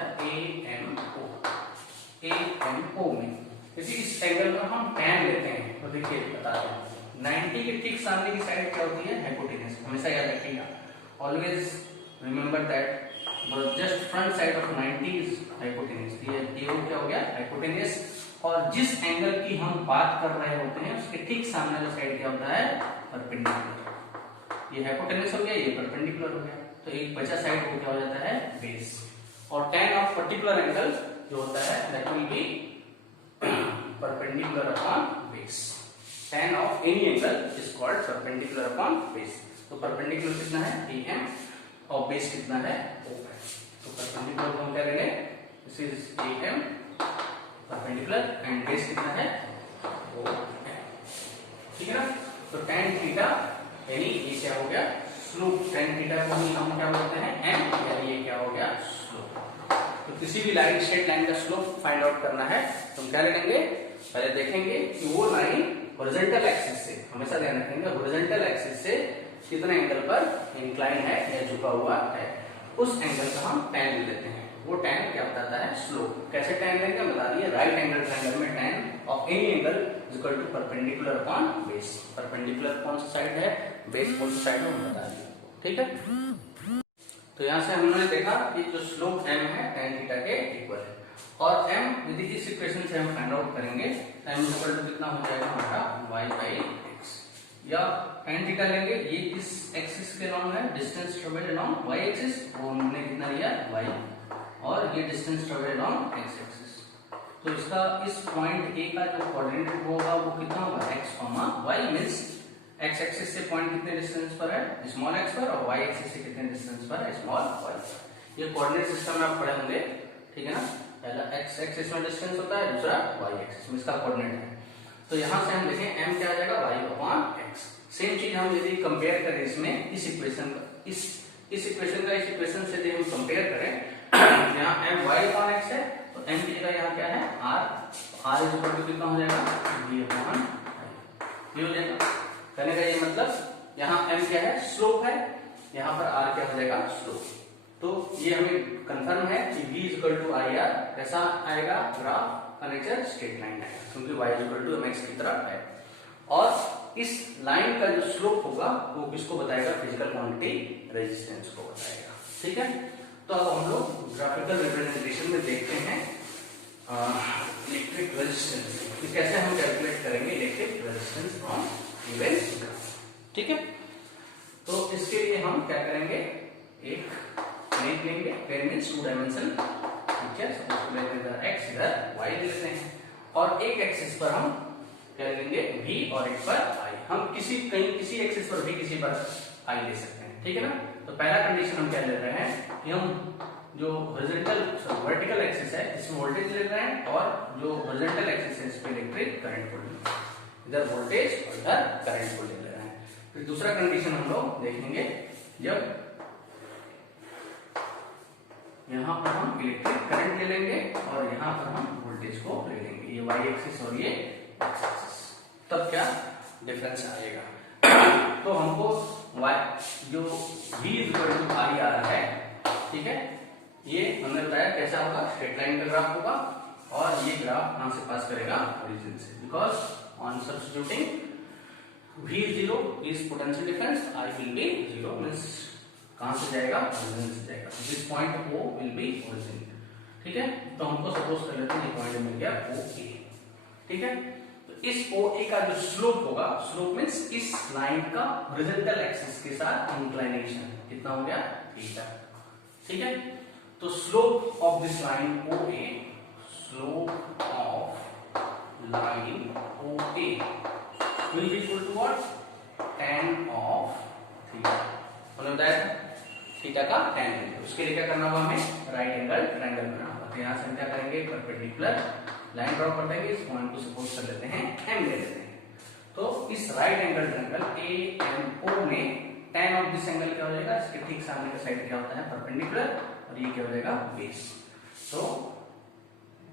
AMO में। यदि इस एंगल का हम tan लेते हैं तो देखिए बता रहे हैं 90 के ठीक सामने की साइड क्या होती है, हाइपोटेनस। हमेशा याद रखिएगा, always remember that just front side of 90 is hypotenuse. ये क्या हो गया, हाइपोटेनस। और जिस एंगल की हम बात कर रहे होते हैं उसके ठीक सामने का साइड क्या होता है, परपेंडिकुलर। ये हाइपोटेनस हो गया, ये परपेंडिकुलर हो गया, तो एक बचा साइड को क्या हो जाता है, बेस। और tan ऑफ पर्टिकुलर एंगल जो होता है that will B perpendicular upon base. tan of any angle is called perpendicular upon base. तो परपेंडिकुलर कितना है, AM, और बेस कितना है, O है। तो परपेंडिकुलर को हम क्या लेंगे, this is AM perpendicular and base कितना है, O है, ठीक है ना। तो tan थीटा यानी ये क्या हो गया, स्लोप। tan थीटा को हम क्या बोलते हैं, m, यानी ये क्या हो गया, स्लोप। तो किसी भी लाइन, स्ट्रेट लाइन का स्लोप फाइंड आउट करना है तो हम क्या लेंगे, पहले देखेंगे कि वो लाइन हॉरिजॉन्टल एक्सिस से, हमेशा ध्यान रखेंगे हॉरिजॉन्टल एक्सिस से कितने एंगल पर इंक्लाइन है या झुका हुआ है, उस एंगल का हम tan ले लेते हैं। वो tan क्या बताता है, स्लोप। कैसे tan लेंगे बता दिए, राइट एंगल ट्रायंगल में tan of any angle is equal to perpendicular upon base. Perpendicular कौन सा साइड है, बेस कौन सा साइड है, हम बता दिए, ठीक है। तो यहाँ से हमने देखा कि जो स्लोप m है tan थीटा के इक्वल है। और m यदि इस इक्वेशन से हम फाइंड आउट करेंगे तो m इक्वल टू कितना हो जाएगा हमारा y बाई x। या tan थीटा लेंगे, ये इस एक्सिस के लॉन्ग है, distance travelled along y axis, वो हमने कितना लिया y, और ये distance travelled along x axis. तो इसका इस पॉइंट A का जो कोऑर्डिनेट होगा वो कितना होगा, x, y means x axis से पॉइंट कितने डिस्टेंस पर है, स्मॉल x पर, और y एक्सिस से कितने डिस्टेंस पर है, स्मॉल y। ये कोऑर्डिनेट सिस्टम में आप पढ़े होंगे, ठीक है ना। पहला x एक्सिस में डिस्टेंस होता है, दूसरा y एक्सिस में इसका कोऑर्डिनेट है। तो यहाँ से हम देखें m क्या आ जाएगा, y अपॉन x। सेम चीज हम यदि कंपेयर करें इसमें, इस इक्वेशन का इस इक्वेशन का इस इक्वेशन से यदि हम कंपेयर करें, यहाँ m y अपॉन x है तो m की जगह यहाँ क्या है, r इज इक्वल टू कितना हो जाएगा, v अपॉन ये हो जाएगा। कहने का ये मतलब यहाँ m क्या है, स्लोप है, यहाँ पर r क्या हो जाएगा, स्लोप। तो ये हमें कंफर्म है कि v is equal to I R. कैसा आएगा ग्राफ का नेचर, स्ट्रेट लाइन आएगा, क्योंकि y is equal to mx की तरफ है। और इस लाइन का जो स्लोप होगा वो किसको बताएगा, फिजिकल क्वांटिटी रेजिस्टेंस को बताएगा, ठीक है। तो अब हम लोग ग्राफिकल रिप्रेजेंटेशन में देखते हैं इलेक्ट्रिक रेजिस्टेंस, कैसे हम कैलकुलेट करेंगे electric resistance from given graph, ठीक है। तो इसके लिए हम क्या करेंगे, एक प्लेन लेंगे, प्लेन मींस 2 डायमेंशन, ठीक है। सपोज को लेते हैं x, इधर y लेते हैं, और एक एक्सिस पर हम क्या लेंगे, v, और एक पर i। हम किसी एक्सिस पर भी किसी पर i ले सकते हैं, ठीक है ना। तो पहला कंडीशन हम क्या ले रहे हैं कि हम जो वर्टिकल एक्सिस है इसमें वोल्टेज ले रहे हैं, और जो हॉरिजॉन्टल एक्सिस है इस पे इलेक्ट्रिक करंट को ले रहे हैं, इधर वोल्टेज और इधर करंट को ले रहे हैं। फिर दूसरा कंडीशन हम लोग देखेंगे, जब यहाँ पर हम इलेक्ट्रिक करंट ले लेंगे और यहाँ पर हम वोल्टेज को ले लेंगे, ये y एक्सिस और ये x एक्सिस, तब क्या डिफरेंस आएगा। तो हमको y जो v इक्वल टू आई आ रहा है, ठीक है, ये हमने बताया कैसा होगा, स्ट्रेट लाइन का ग्राफ होगा और ये ग्राफ कहां से पास करेगा, ओरिजिन से, because on substituting v0 is potential difference, I will be 0 means कहां से जाएगा, ओरिजिन से जाएगा, this point O will be origin, ठीक है। तो हमको सपोज कर लेते हैं ये पॉइंट मिल गया OA, ठीक है। तो इस OA का जो स्लोप होगा, स्लोप मींस इस लाइन का हॉरिजॉन्टल एक्सिस के साथ इंक्लिनेशन कितना हो गया, थीटा, ठीक है। तो slope of this line OA, slope of line OA will be equal to what, tan of theta, हमने बताया था थीटा का tan है, उसके लिए क्या करना होगा, हमें राइट एंगल ट्रायंगल बनाना होगा। तो यहाँ से हम क्या करेंगे, परपेंडिकुलर लाइन ड्रॉ कर देंगे, इस पॉइंट को सपोज कर लेते हैं M ले लेते हैं। तो इस राइट एंगल ट्रायंगल AMO में tan ऑफ दिस एंगल क्या हो जाएगा, इसके ठीक सामने का साइड क्या होता है, परपेंडिकुलर, और ये क्या हो जाएगा, बेस। तो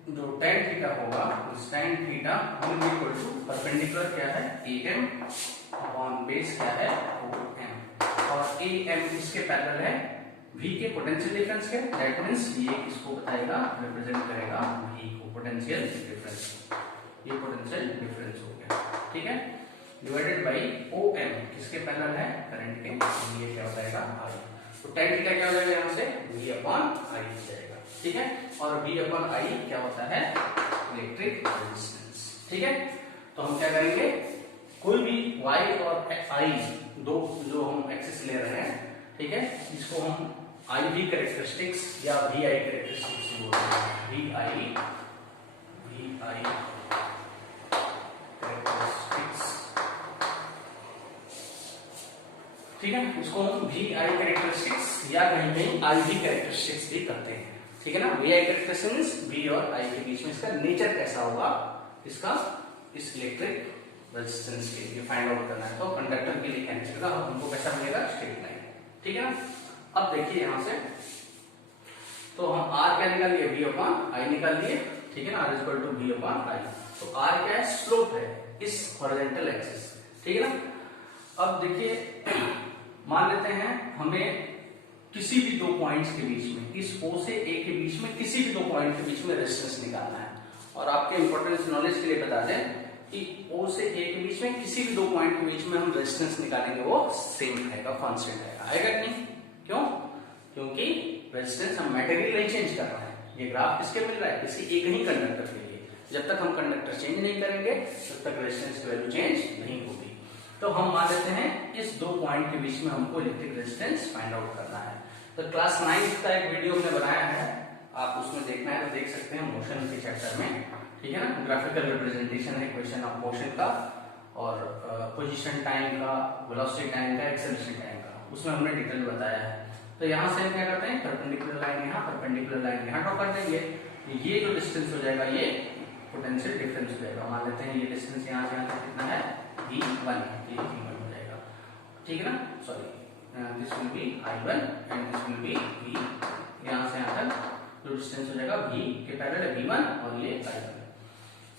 जो tan थीटा होगा, इस tan theta will be equal to perpendicular क्या है, AM अपॉन बेस क्या है, OM, और AM इसके पैरेलल है V के पोटेंशियल डिफरेंस के, दैट मींस ये इसको बताएगा, रिप्रेजेंट करेगा V को, पोटेंशियल डिफरेंस, ये पोटेंशियल डिफरेंस हो गया, ठीक है, डिवाइडेड बाय OM किसके पैरेलल है, करंट के, ये क्या बताएगा, I। तो tan थीटा क्या हो जाएगा, यहां से V अपॉन I हो जाएगा, ठीक है, और V अपॉन I क्या होता है, इलेक्ट्रिक रेजिस्टेंस, ठीक है। तो हम क्या करेंगे, कोई भी Y और I दो जो हम एक्सिस ले रहे हैं, ठीक है, इसको हम IV कैरेक्टरिस्टिक्स या VI कैरेक्टरिस्टिक्स बोलते हैं, VI कैरेक्टरिस्टिक्स, ठीक है, इसको हम VI कैरेक्टरिस्टिक्स या कहीं कहीं IV कैरेक्टरिस्टिक्स भी करते हैं, ठीक है ना। VI कैरेक्टरिस्टिक्स V और I के बीच में इसका नेचर कैसा होगा, इसका इस इलेक्ट्रिक रेजिस्टेंस के लिए फाइंड आउट करना है। तो कंडक्टर के लिए क्या निकलेगा, हमको कैसा मिलेगा, स्ट्रेट लाइन, ठीक है ना। अब देखिए यहां से, तो हम R क्या निकाल लिए, V अपॉन I निकाल लिए, ठीक है ना, R equal to V upon I। तो R क्या है, स्लोप है इस हॉरिजॉन्टल एक्सिस, ठीक है ना। अब देखिए मान लेते हैं हमें किसी भी दो पॉइंट्स के बीच में, इस O से A के बीच में किसी भी दो पॉइंट के बीच में रेजिस्टेंस निकालना है, और आपके इंपॉर्टेंस नॉलेज के लिए बता दें कि O से A के बीच में किसी भी दो पॉइंट के बीच में हम रेजिस्टेंस निकालेंगे, वो सेम रहेगा, कांस्टेंट रहेगा, आएगा कि नहीं, क्यों, क्योंकि रेजिस्टेंस हम मटेरियल नहीं चेंज कर रहे हैं, ये ग्राफ किसके मिल रहा है, किसी एक ही कंडक्टर के लिए, जब तक हम कंडक्टर चेंज नहीं करेंगे तब तक रेजिस्टेंस की वैल्यू चेंज नहीं होगी। तो हम मान लेते हैं इस दो पॉइंट के बीच में हमको इलेक्ट्रिक रेजिस्टेंस फाइंड आउट करना है। तो क्लास 9 का एक वीडियो हमने बनाया है, आप उसमें देखना है तो देख सकते हैं, मोशन के चैप्टर में, ठीक है ना, ग्राफिकल रिप्रेजेंटेशन है क्वेश्चन ऑफ मोशन का, और पोजीशन टाइम का, वेलोसिटी टाइम का, एक्सेलरेशन टाइम का, उसमें हमने डिटेल बताया है। तो यहाँ से हम क्या करते हैं, परपेंडिकुलर लाइन यहाँ, परपेंडिकुलर लाइन यहाँ ड्रॉ कर देंगे, ये जो डिस्टेंस हो जाएगा ये पोटेंशियल डिफरेंस हो जाएगा। मान लेते हैं ये डिस्टेंस यहाँ से यहाँ तक कितना है, V1, ये V1 हो जाएगा, ठीक है ना, sorry this will be I1 and this will be V, यहाँ से यहाँ तक जो डिस्टेंस हो जाएगा V के पैरेलल है V1 और ये I1,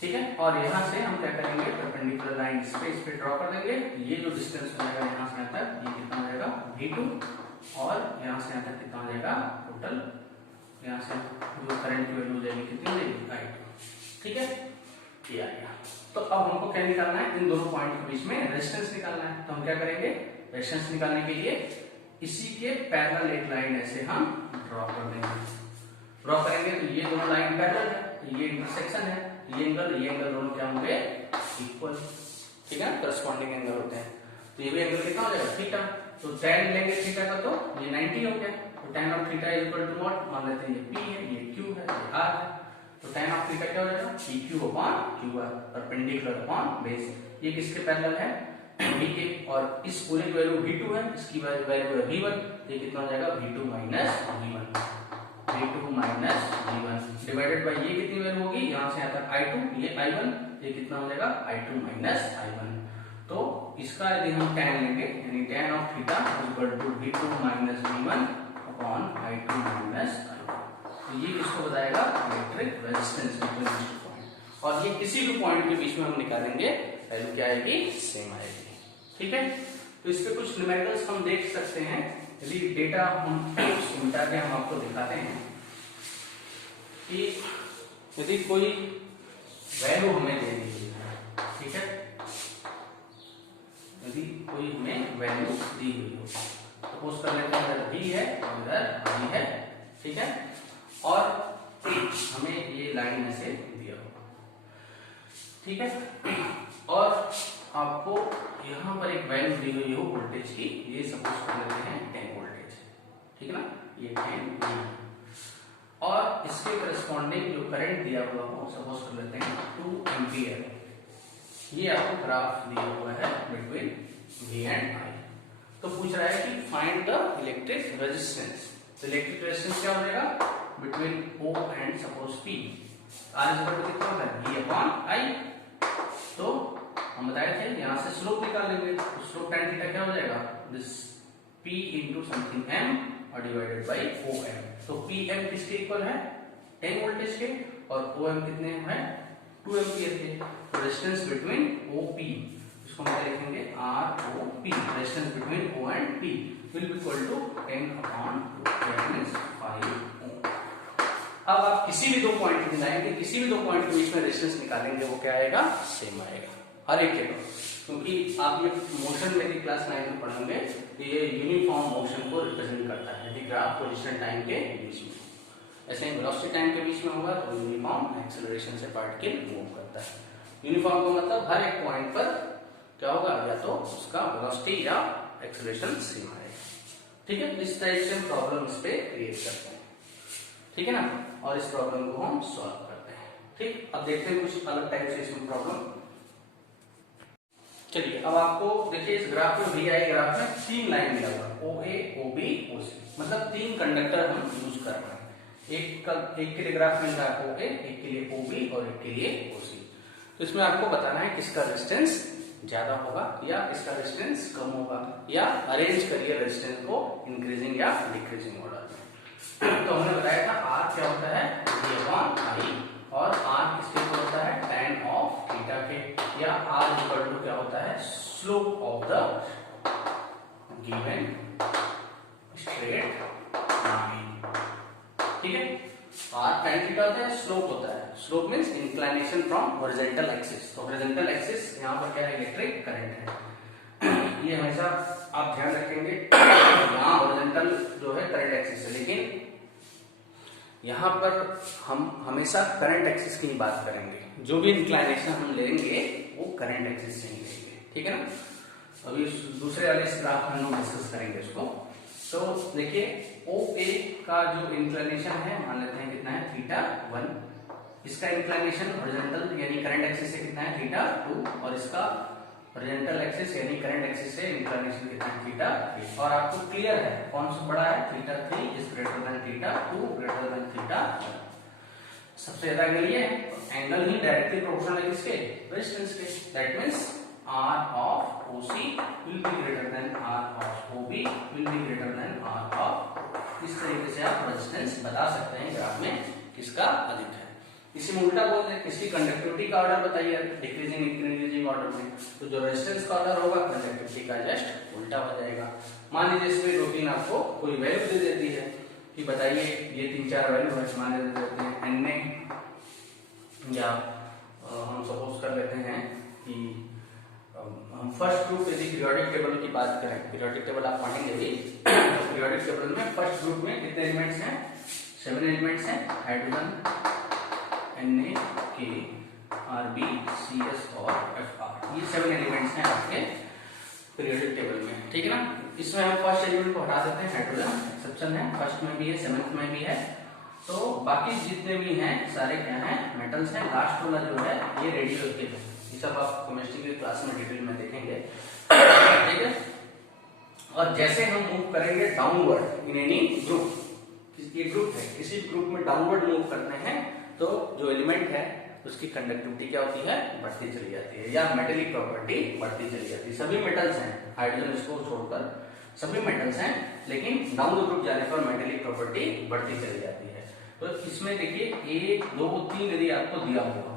ठीक है। और यहाँ से हम क्या करेंगे, परपेंडिकुलर लाइन इस पे ड्रॉ कर देंगे, ये जो डिस्टेंस हो जाएगा यहाँ से यहाँ तक, ये कितना हो जाएगा V2, और यहाँ से यहाँ तक कितना हो जाएगा टोटल, यहाँ से जो करंट की वैल्यू हो जाएगी कितनी हो जाएगी, I2, ठीक है, ये आ गया। तो अब हमको क्या निकालना है, इन दोनों पॉइंट के बीच में रेजिस्टेंस निकालना है। तो हम क्या करेंगे, रेजिस्टेंस निकालने के लिए इसी के पैरेलल एक लाइन ऐसे हम ड्रॉ कर देंगे, ड्रॉ करेंगे तो ये दोनों लाइन पैरेलल है, तो ये इंटरसेक्शन है, ये एंगल दोनों क्या होंगे, इक्वल, ठीक है, करस्पॉन्डिंग एंगल होते हैं। तो ये भी एंगल कितना हो जाएगा, थीटा, तो tan लेंगे थीटा का तो ये 90 हो गया, तो tan of theta is equal to what, मान लेते हैं ये P है, ये Q है, ये R है, तो tan ऑफ थीटा क्या हो जाएगा, PQ upon QR, perpendicular upon base, ये किसके पैरेलल है, V के, और इस पूरे की वैल्यू V2 है, इसकी वैल्यू है V1, ये कितना हो जाएगा, V2 minus V1, V2 minus V1 divided by ये कितनी वैल्यू होगी, यहाँ से यहाँ तक I2, ये I1, ये कितना हो जाएगा, I2 माइनस I1। तो इसका यदि हम tan लेंगे, यानी tan of theta equal to V2 minus V1 upon I2 minus I1, तो ये किसको बताएगा, electric resistance between these two point, और ये किसी भी पॉइंट के बीच में हम निकालेंगे, वैल्यू क्या आएगी, सेम आएगी, ठीक है। तो इस पे कुछ न्यूमेरिकल्स हम देख सकते हैं। यदि डेटा हम मिटा के हम आपको दिखाते हैं कि यदि कोई वैल्यू हमें दे दी है, ठीक है, यदि कोई हमें वैल्यू दी हुई हो, सपोज कर लेते हैं इधर b है और इधर b है, ठीक है, और हमें ये लाइन में से दिया होगा, ठीक है, और आपको यहाँ पर एक वैल्यू दी हुई हो वोल्टेज की, ये सपोज कर लेते हैं 10 वोल्टेज, ठीक है ना, ये 10 और इसके करस्पॉन्डिंग जो करंट दिया हुआ हो सपोज कर लेते हैं 2 एम्पियर, ये आपको ग्राफ दिया हुआ है बिटवीन V एंड I। तो पूछ रहा है कि फाइंड द इलेक्ट्रिक रेजिस्टेंस। तो इलेक्ट्रिक रेजिस्टेंस क्या हो जाएगा between O and suppose P। R कितना होगा V/I। तो हम बताए थे यहाँ से स्लोप निकाल लेंगे, तो स्लोप tan थीटा क्या हो जाएगा this P into something M और डिवाइडेड बाई OM। तो PM किसके इक्वल है 10 वोल्टेज के और OM कितने हैं 2 एम्पियर के। तो रेजिस्टेंस बिटवीन OP, इसको हम लिखेंगे ROP, resistance between O and P will be equal to 10/2, that means 5 ohm. अब आप किसी भी दो पॉइंट मिलाएंगे, किसी भी दो पॉइंट के बीच में रेजिस्टेंस निकालेंगे, वो क्या आएगा सेम आएगा हर एक के पास, क्योंकि आप ये मोशन मेरी क्लास 9 में पढ़ेंगे, ये यूनिफॉर्म मोशन को रिप्रेजेंट करता है, यदि ग्राफ पोजीशन टाइम के बीच में, ऐसे ही वेलोसिटी टाइम के बीच में होगा तो यूनिफॉर्म एक्सेलरेशन से पार्टिकल मूव करता है। यूनिफॉर्म का मतलब हर एक पॉइंट पर क्या होगा, या तो उसका वेलोसिटी या एक्सेलरेशन सेम आएगा, ठीक है। इस टाइप से हम प्रॉब्लम इस पे क्रिएट करते हैं, ठीक है ना, और इस प्रॉब्लम को हम सॉल्व करते हैं, ठीक। अब देखते हैं कुछ अलग टाइप से इसमें प्रॉब्लम। चलिए अब आपको देखिए इस ग्राफ में VI ग्राफ में 3 लाइन मिला हुआ है, OA, OB, OC, मतलब 3 कंडक्टर हम यूज कर रहे हैं। एक के लिए ग्राफ मिल रहा है OA, एक के लिए OB और एक के लिए OC। तो इसमें आपको बताना है किसका रेजिस्टेंस ज्यादा होगा या इसका रेजिस्टेंस कम होगा, या अरेंज करिए रेजिस्टेंस को इंक्रीजिंग या डिक्रीजिंग ऑर्डर में। तो हमने बताया था R क्या होता है V/I और R किसके इक्वल होता है tan ऑफ थीटा के, या R इक्वल टू क्या होता है slope of the given straight line, ठीक है। R tan थीटा होता है, स्लोप होता है, slope means inclination from horizontal axis. तो हॉरिजॉन्टल एक्सिस यहाँ पर क्या है इलेक्ट्रिक करंट है, ये हमेशा आप ध्यान रखेंगे, यहाँ हॉरिजॉन्टल जो है करंट एक्सिस है, लेकिन यहाँ पर हम हमेशा करंट एक्सिस की ही बात करेंगे, जो भी इंक्लिनेशन हम लेंगे वो करंट एक्सिस से ही लेंगे, ठीक है ना। अभी दूसरे वाले इस ग्राफ में हम डिस्कस करेंगे इसको। तो देखिए OA का जो इंक्लिनेशन है मान लेते हैं कितना है θ1, इसका इंक्लिनेशन हॉरिजॉन्टल यानी करंट एक्सिस से कितना है θ2, और इसका हॉरिजॉन्टल एक्सिस यानी करंट एक्सिस से इंक्लिनेशन कितना है θ3। और आपको क्लियर है कौन सा बड़ा है θ3 is greater than θ2 greater than θ1। सबसे ज्यादा एंगल ये है, एंगल ही डायरेक्टली प्रोपोर्शनल है किसके रेजिस्टेंस के, that means R of OC will be greater than R of OB will be greater than R of, इस तरीके से आप रेजिस्टेंस बता सकते हैं ग्राफ में किसका अधिक है। इसी में उल्टा बोलते हैं, किसकी कंडक्टिविटी का ऑर्डर बताइए डिक्रीजिंग इंक्रीजिंग ऑर्डर में, तो जो रेजिस्टेंस का ऑर्डर होगा कंडक्टिविटी का जस्ट उल्टा हो जाएगा। मान लीजिए इसमें रूटीन आपको कोई वैल्यू दे देती है कि बताइए ये 3-4 वैल्यू है, मान लेते हैं n में, या हम सपोज कर लेते हैं कि हम फर्स्ट ग्रुप यदि पीरियोडिक टेबल की बात करें, पीरियोडिक टेबल आप पढ़ेंगे भी, तो पीरियोडिक टेबल में फर्स्ट ग्रुप में कितने एलिमेंट्स हैं 7 एलिमेंट्स हैं, hydrogen Na K Rb Cs और Fr, ये 7 एलिमेंट्स हैं आपके पीरियोडिक टेबल में, ठीक है ना। इसमें हम फर्स्ट एलिमेंट को हटा देते हैं, हाइड्रोजन एक्सेप्शन है, फर्स्ट में भी है 7th में भी है, तो बाकी जितने भी हैं सारे क्या हैं मेटल्स हैं। लास्ट वाला जो है ये रेडियो एक्टिव है, ये सब आप केमिस्ट्री की क्लास में डिटेल में देखेंगे, ठीक है। और जैसे हम मूव करेंगे डाउनवर्ड इन एनी ग्रुप, ये ग्रुप है, किसी ग्रुप में डाउनवर्ड मूव करते हैं तो जो एलिमेंट है उसकी कंडक्टिविटी क्या होती है बढ़ती चली जाती है, या मेटेलिक प्रॉपर्टी बढ़ती चली जाती है। सभी मेटल्स हैं, हाइड्रोजन इसको छोड़कर सभी मेटल्स हैं, लेकिन डाउन द ग्रुप जाने पर मेटेलिक प्रॉपर्टी बढ़ती चली जाती है। तो इसमें देखिए 1 2 3 यदि आपको दिया होगा,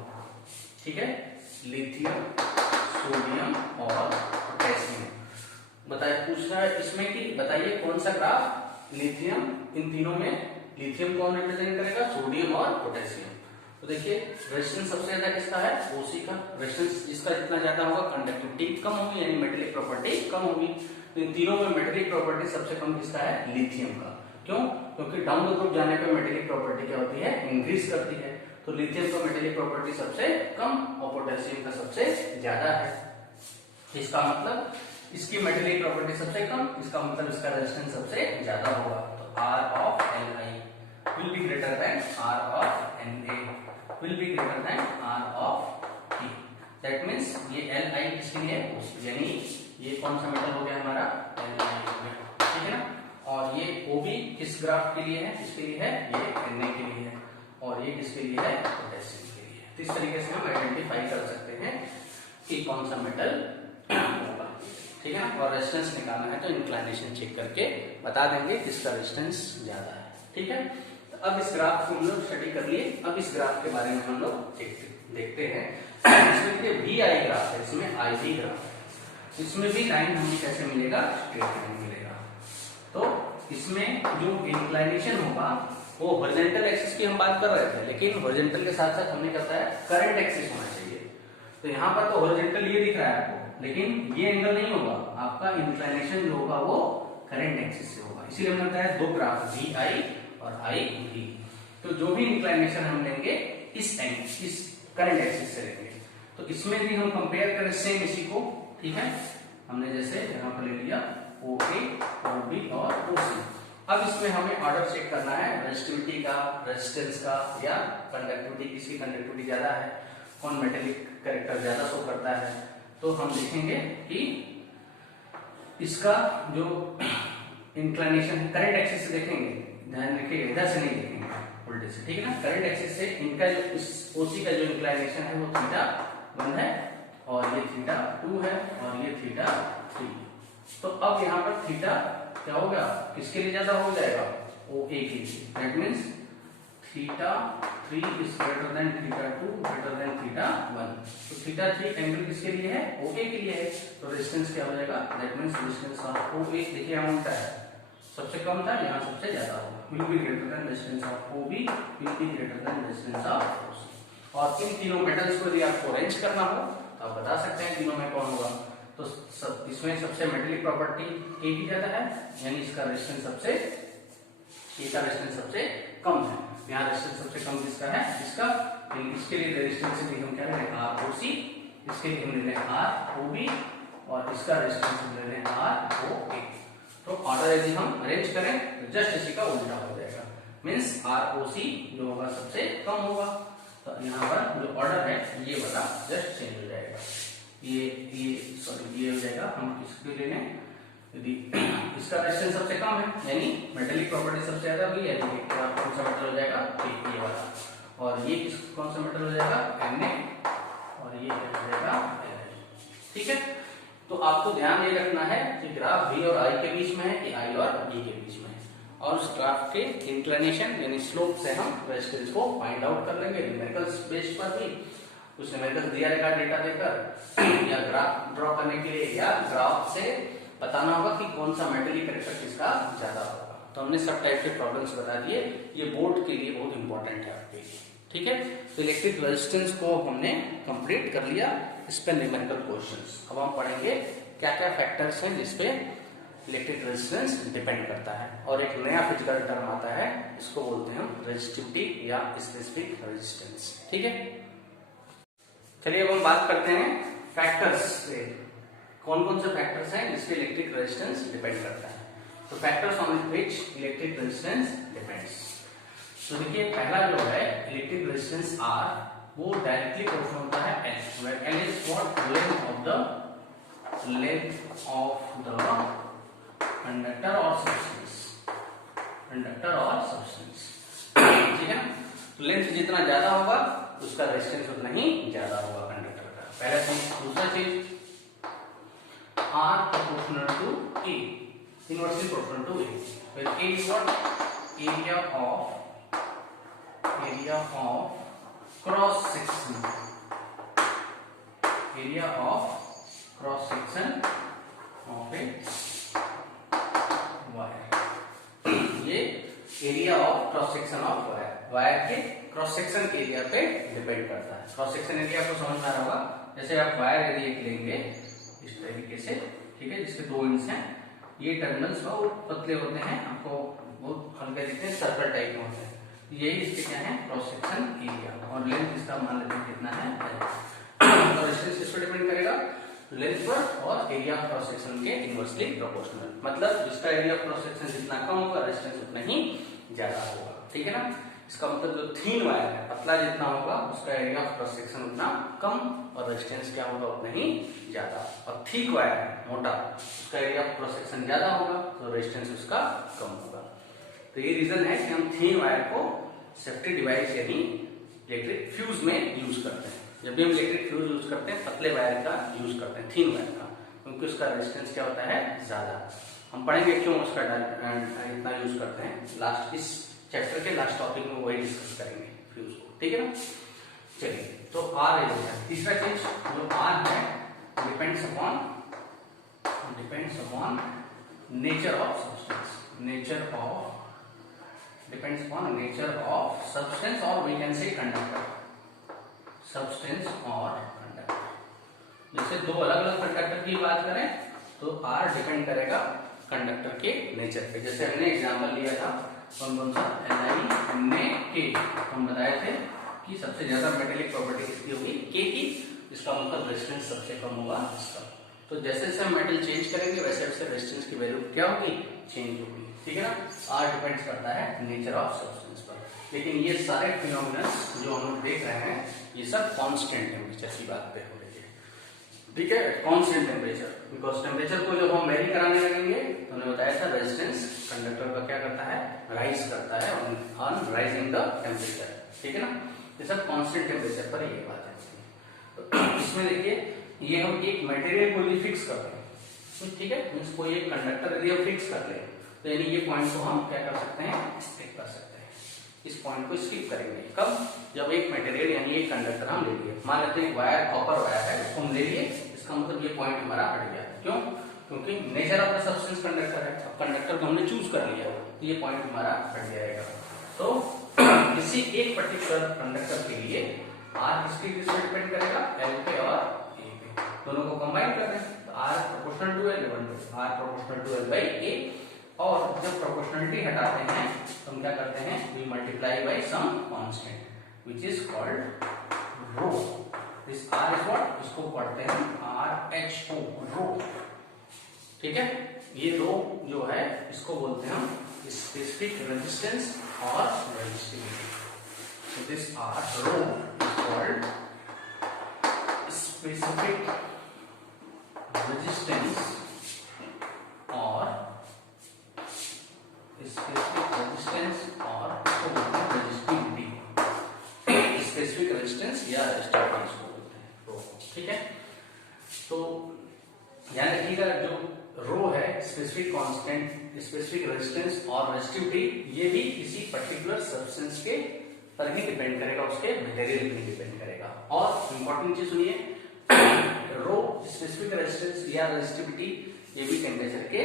ठीक है, लिथियम सोडियम और पोटेशियम, बताइए, पूछ रहा है इसमें कि बताइए कौन सा ग्राफ लिथियम, इन तीनों में लिथियम कौन रिप्रेजेंट करेगा, सोडियम और पोटेशियम। तो देखिए रेजिस्टेंस सबसे ज्यादा किसका है, ओसी का। रेजिस्टेंस जिसका जितना ज्यादा होगा कंडक्टिविटी कम होगी, यानी मेटेलिक प्रॉपर्टी कम होगी। तो इन तीनों में मेटेलिक प्रॉपर्टी सबसे कम किसका है, लिथियम का। क्यों, क्योंकि डाउन द ग्रुप जाने पर मेटेलिक प्रॉपर्टी क्या होती है, इंक्रीज करती है। तो लिथियम का मेटेलिक प्रॉपर्टी सबसे कम और पोटेशियम का सबसे ज्यादा है। इसका मतलब इसकी मेटेलिक प्रॉपर्टी सबसे कम, इसका मतलब इसका रेजिस्टेंस सबसे ज्यादा होगा। तो R of Li will be greater than R of Na will be greater than R of T। That means ये Li किसके लिए है, यानी ये कौन सा मेटल हो गया हमारा, Li हो गया, ठीक है ना। और ये Ob किस ग्राफ के लिए है, किसके लिए है, ये Na के लिए है, और ये किसके लिए है, पोटेशियम के लिए है। तो इस तरीके से हम आइडेंटिफाई कर सकते हैं कि कौन सा मेटल होगा, ठीक है। और रेजिस्टेंस निकालना है तो इंक्लिनेशन चेक करके बता देंगे किसका रेजिस्टेंस ज्यादा है, ठीक है। तो अब इस ग्राफ को हम लोग स्टडी कर लिए। अब इस ग्राफ के बारे में हम लोग देखते हैं। इसमें देखिए वी आई ग्राफ है, इसमें आई वी ग्राफ है। इसमें भी लाइन हमें कैसे मिलेगा, स्ट्रेट लाइन मिलेगा। तो इसमें जो इंक्लिनेशन होगा वो हॉरिजॉन्टल एक्सिस की हम बात कर रहे थे, लेकिन हॉरिजॉन्टल के साथ साथ हमने क्या है, करंट एक्सिस होना चाहिए। तो यहाँ पर तो हॉरिजॉन्टल ये दिख रहा है आपको, लेकिन ये एंगल नहीं होगा, आपका इंक्लिनेशन जो होगा वो करंट एक्सिस से होगा। इसीलिए हमने बताया दो ग्राफ वी आई और आई वी। तो जो भी इंक्लिनेशन हम लेंगे इस करंट एक्सिस से लेंगे। तो इसमें भी हम कंपेयर करें सेम इसी को, ठीक है। हमने जैसे यहाँ पर ले लिया ओ ए, ओ बी और ओ सी। अब इसमें हमें ऑर्डर चेक करना है रेजिस्टिविटी का, रेजिस्टेंस का या कंडक्टिविटी, किसकी कंडक्टिविटी ज्यादा है, कौन मेटेलिक कैरेक्टर ज्यादा शो करता है। तो हम देखेंगे कि इसका जो इंक्लिनेशन करंट एक्सिस से देखेंगे, ध्यान रखिएगा इधर से नहीं देखेंगे, उल्टे से, ठीक है ना। करंट एक्सिस से इनका जो इस ओसी का जो इंक्लिनेशन है वो थीटा 1 है और ये थीटा 2 है और ये थीटा 3। तो अब यहाँ पर थीटा क्या होगा, किसके लिए ज्यादा हो जाएगा, ओ ए के लिए। That means theta 3 is greater then theta 2 greater than theta 1। तो थीटा 3 एंगल किसके लिए है, ओ ए के लिए है। तो रेजिस्टेंस क्या हो जाएगा, that means resistance of O A, देखिए यहाँ उल्टा है, सबसे कम था यहाँ सबसे ज्यादा होगा, will be greater than resistance of O B will be greater than resistance of O C. और इन तीनों मेटल्स को यदि आपको अरेंज करना हो तो आप बता सकते हैं तीनों में कौन होगा। तो इसमें सबसे मेटेलिक प्रॉपर्टी ए की ज्यादा है, यानी इसका रेजिस्टेंस सबसे, ए का रेजिस्टेंस सबसे कम है। यहाँ रेजिस्टेंस सबसे कम किसका है, इसका। इसके लिए रेजिस्टेंस भी हम क्या ले रहे हैं, आर ओ सी, इसके लिए हम ले रहे हैं आर ओ बी और इसका रेजिस्टेंस हम ले रहे हैं आर ओ ए। तो ऑर्डर यदि हम अरेंज करें तो जस्ट इसी का उल्टा हो जाएगा, मीन्स आर ओ सी जो होगा सबसे कम होगा। तो यहाँ पर जो ऑर्डर है ये वाला जस्ट चेंज हो जाएगा, ये सॉरी ये हो जाएगा। हम किसके ले लें, यदि इसका रेजिस्टेंस सबसे कम है यानी मेटेलिक प्रॉपर्टी सबसे ज्यादा हुई है, कौन सा मेटल हो जाएगा, ये वाला। और ये कौन सा मेटल हो जाएगा, Na, और ये हो जाएगा Li, ठीक है। तो आपको ध्यान ये रखना है कि ग्राफ V और I के बीच में है कि I और B के बीच में है, और उस ग्राफ के इंक्लिनेशन यानी स्लोप से हम रेजिस्टेंस को फाइंड आउट कर लेंगे न्यूमेरिकल्स बेस पर भी। उस न्यूमेरिकल दिया रहेगा डेटा देकर, या ग्राफ ड्रॉ करने के लिए, या ग्राफ से बताना होगा कि कौन सा मेटेलिक कैरेक्टर किसका ज्यादा होगा। तो हमने सब टाइप के प्रॉब्लम्स बता दिए, ये बोर्ड के लिए बहुत इंपॉर्टेंट है आपके लिए, ठीक है। तो इलेक्ट्रिक रेजिस्टेंस को हमने कंप्लीट कर लिया, इस पे न्यूमेरिकल क्वेश्चंस। अब हम पढ़ेंगे क्या क्या फैक्टर्स हैं जिसपे इलेक्ट्रिक रेजिस्टेंस डिपेंड करता है, और एक नया फिजिकल टर्म आता है, इसको बोलते हैं हम रेजिस्टिविटी या स्पेसिफिक रेजिस्टेंस, ठीक है। चलिए अब हम बात करते हैं फैक्टर्स से, कौन कौन से फैक्टर्स हैं जिसपे इलेक्ट्रिक रेजिस्टेंस डिपेंड करता है। तो factors on which electric resistance depends. तो देखिए पहला जो है इलेक्ट्रिक रेजिस्टेंस R, वो डायरेक्टली प्रोपोर्शनल होता है L, where L is what length of the conductor or substance, ठीक है। तो लेंथ जितना ज्यादा होगा उसका रेजिस्टेंस उतना ही ज्यादा होगा कंडक्टर का, पहला चीज। दूसरा चीज R proportional to A, inversely proportional to A, where A is what area of cross section, of a wire. ये area of cross section of wire के क्रॉस सेक्शन एरिया पे डिपेंड करता है। क्रॉस सेक्शन एरिया को समझ में आ रहा होगा। जैसे आप वायर यदि एक लेंगे इस तरीके से, ठीक है, जिसके 2 एंड्स हैं, ये टर्मिनल्स बहुत पतले होते हैं, आपको बहुत हल्के दिखते हैं, सर्कल टाइप में होते हैं। यही इसके क्या है, क्रॉस सेक्शन एरिया। और लेंथ इसका मान लेते हैं कितना है, और डिस्टेंस किस पर डिपेंड करेगा, लेंथ पर, और एरिया ऑफ क्रॉस सेक्शन के इनवर्सली प्रोपोर्शनल। मतलब जिसका एरिया ऑफ क्रॉस सेक्शन जितना कम होगा, डिस्टेंस उतना ही ज्यादा होगा। ठीक है ना। इसका मतलब जो थीन वायर है, पतला जितना होगा, उसका एरिया ऑफ क्रॉस सेक्शन उतना कम और रेजिस्टेंस क्या होगा, उतना ही ज्यादा। और थिक वायर है, मोटा, उसका एरिया ऑफ क्रॉस सेक्शन ज्यादा होगा तो रेजिस्टेंस उसका कम होगा। तो ये रीजन है कि हम थीन वायर को सेफ्टी डिवाइस यानी इलेक्ट्रिक फ्यूज में यूज करते हैं। जब भी हम इलेक्ट्रिक फ्यूज यूज करते हैं, पतले वायर का यूज करते हैं, थीन वायर का, क्योंकि उसका रेजिस्टेंस क्या होता है, ज्यादा। हम पढ़ेंगे क्यों उसका इतना यूज करते हैं, लास्ट इस चैप्टर के लास्ट टॉपिक में वही डिस्कस करेंगे फ्यूज को। ठीक है ना। चलिए, तो आर है तीसरा चीज जो आर है, depends upon nature of substance, depends upon nature of substance, और we can say conductor, substance और कंडक्टर। जैसे 2 अलग अलग कंडक्टर की बात करें तो आर डिपेंड करेगा कंडक्टर के नेचर पे। जैसे हमने एग्जांपल लिया था कौन सा, Na, हम बताए थे कि सबसे ज्यादा मेटेलिक प्रॉपर्टी किसकी होगी, के की, इसका मतलब रेजिस्टेंस सबसे कम होगा इसका। तो जैसे जैसे हम मेटल चेंज करेंगे वैसे वैसे रेजिस्टेंस की वैल्यू क्या होगी, चेंज होगी। ठीक है ना। आर डिपेंड्स करता है नेचर ऑफ सब्सटेंस पर। लेकिन ये सारे फिनोमिना जो हम लोग देख रहे हैं, ये सब कांस्टेंट टेम्परेचर की बात पे हो रही है। ठीक है, कांस्टेंट टेम्परेचर, बिकॉज टेम्परेचर को जब हम वेरी कराने लगेंगे तो हमने बताया था रेजिस्टेंस कंडक्टर का क्या करता है, राइज करता है ऑन राइजिंग द टेम्परेचर। ठीक है ना। ये सब कांस्टेंट टेम्परेचर पर ये बात है। तो इसमें देखिए, ये हम एक मटेरियल को भी फिक्स कर रहे हैं। ठीक है, मींस कोई एक कंडक्टर यदि हम फिक्स कर ले तो यानी ये पॉइंट को हम क्या कर सकते हैं, स्किप कर सकते हैं। इस पॉइंट को स्किप करेंगे कब, जब एक मटेरियल यानी एक कंडक्टर हम ले लिए, मान लेते हैं वायर, कॉपर वायर है, उसको हम ले लिए, इसका मतलब ये पॉइंट हमारा हट गया। क्यों, क्योंकि nature of the substance conductor है। अब कंडक्टर को हमने चूज कर लिया तो ये पॉइंट हमारा हट जाएगा। तो किसी एक पर्टिकुलर कंडक्टर के लिए आर किसके डिपेंड करेगा, एल पे और ए पे, दोनों को कंबाइन कर दें तो R proportional to L, R proportional to L by A. और जब प्रोपोर्शनलिटी हटाते हैं तो हम क्या करते हैं, we multiply by some constant which is called rho. This R is what, इसको पढ़ते हैं आर एच ओ, रो। ठीक है, ये रो जो है इसको बोलते हैं हम स्पेसिफिक रेजिस्टेंस और resistivity. So this R rho is called specific resistance or resistivity, specific resistance या resistivity इसको बोलते हैं रो। ठीक है, तो ध्यान रखिएगा जो रो है, स्पेसिफिक कांस्टेंट, स्पेसिफिक रेजिस्टेंस और रेजिस्टिविटी, ये भी किसी पर्टिकुलर सब्सटेंस के पर ही डिपेंड करेगा, उसके मटेरियल पे डिपेंड करेगा। और इंपॉर्टेंट चीज सुनिए, रो स्पेसिफिक रेजिस्टेंस या रेजिस्टिविटी ये भी टेम्परेचर के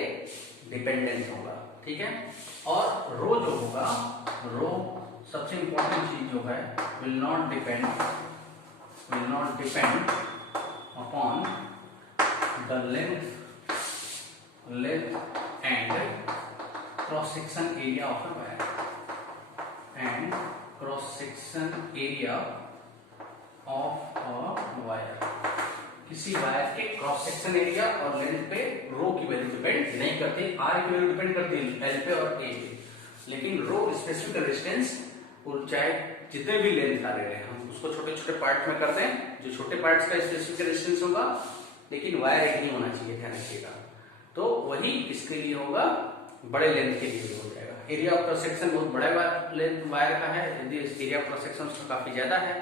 डिपेंडेंट होगा। ठीक है, और रो जो होगा, रो सबसे इंपॉर्टेंट चीज जो है, will not depend upon the length and cross section area of a wire and cross section area of a wire. किसी वायर के क्रॉस सेक्शन एरिया और लेंथ पे रो की वैल्यू डिपेंड नहीं करती, आर की वैल्यू डिपेंड करती है एल पे और ए पे। लेकिन रो स्पेसिफिक रेजिस्टेंस, चाहे जितने भी लेंथ का ले रहे हैं हम उसको छोटे छोटे पार्ट में करते हैं, जो छोटे पार्ट्स का स्पेसिफिक रेजिस्टेंस होगा, लेकिन वायर एक नहीं होना चाहिए, ध्यान रखिएगा। तो वही इसके लिए होगा, बड़े लेंथ के लिए हो जाएगा। एरिया ऑफ क्रॉस सेक्शन बहुत बड़ा लेंथ वायर का है, यदि एरिया ऑफ क्रॉस सेक्शन उसका काफी ज्यादा है,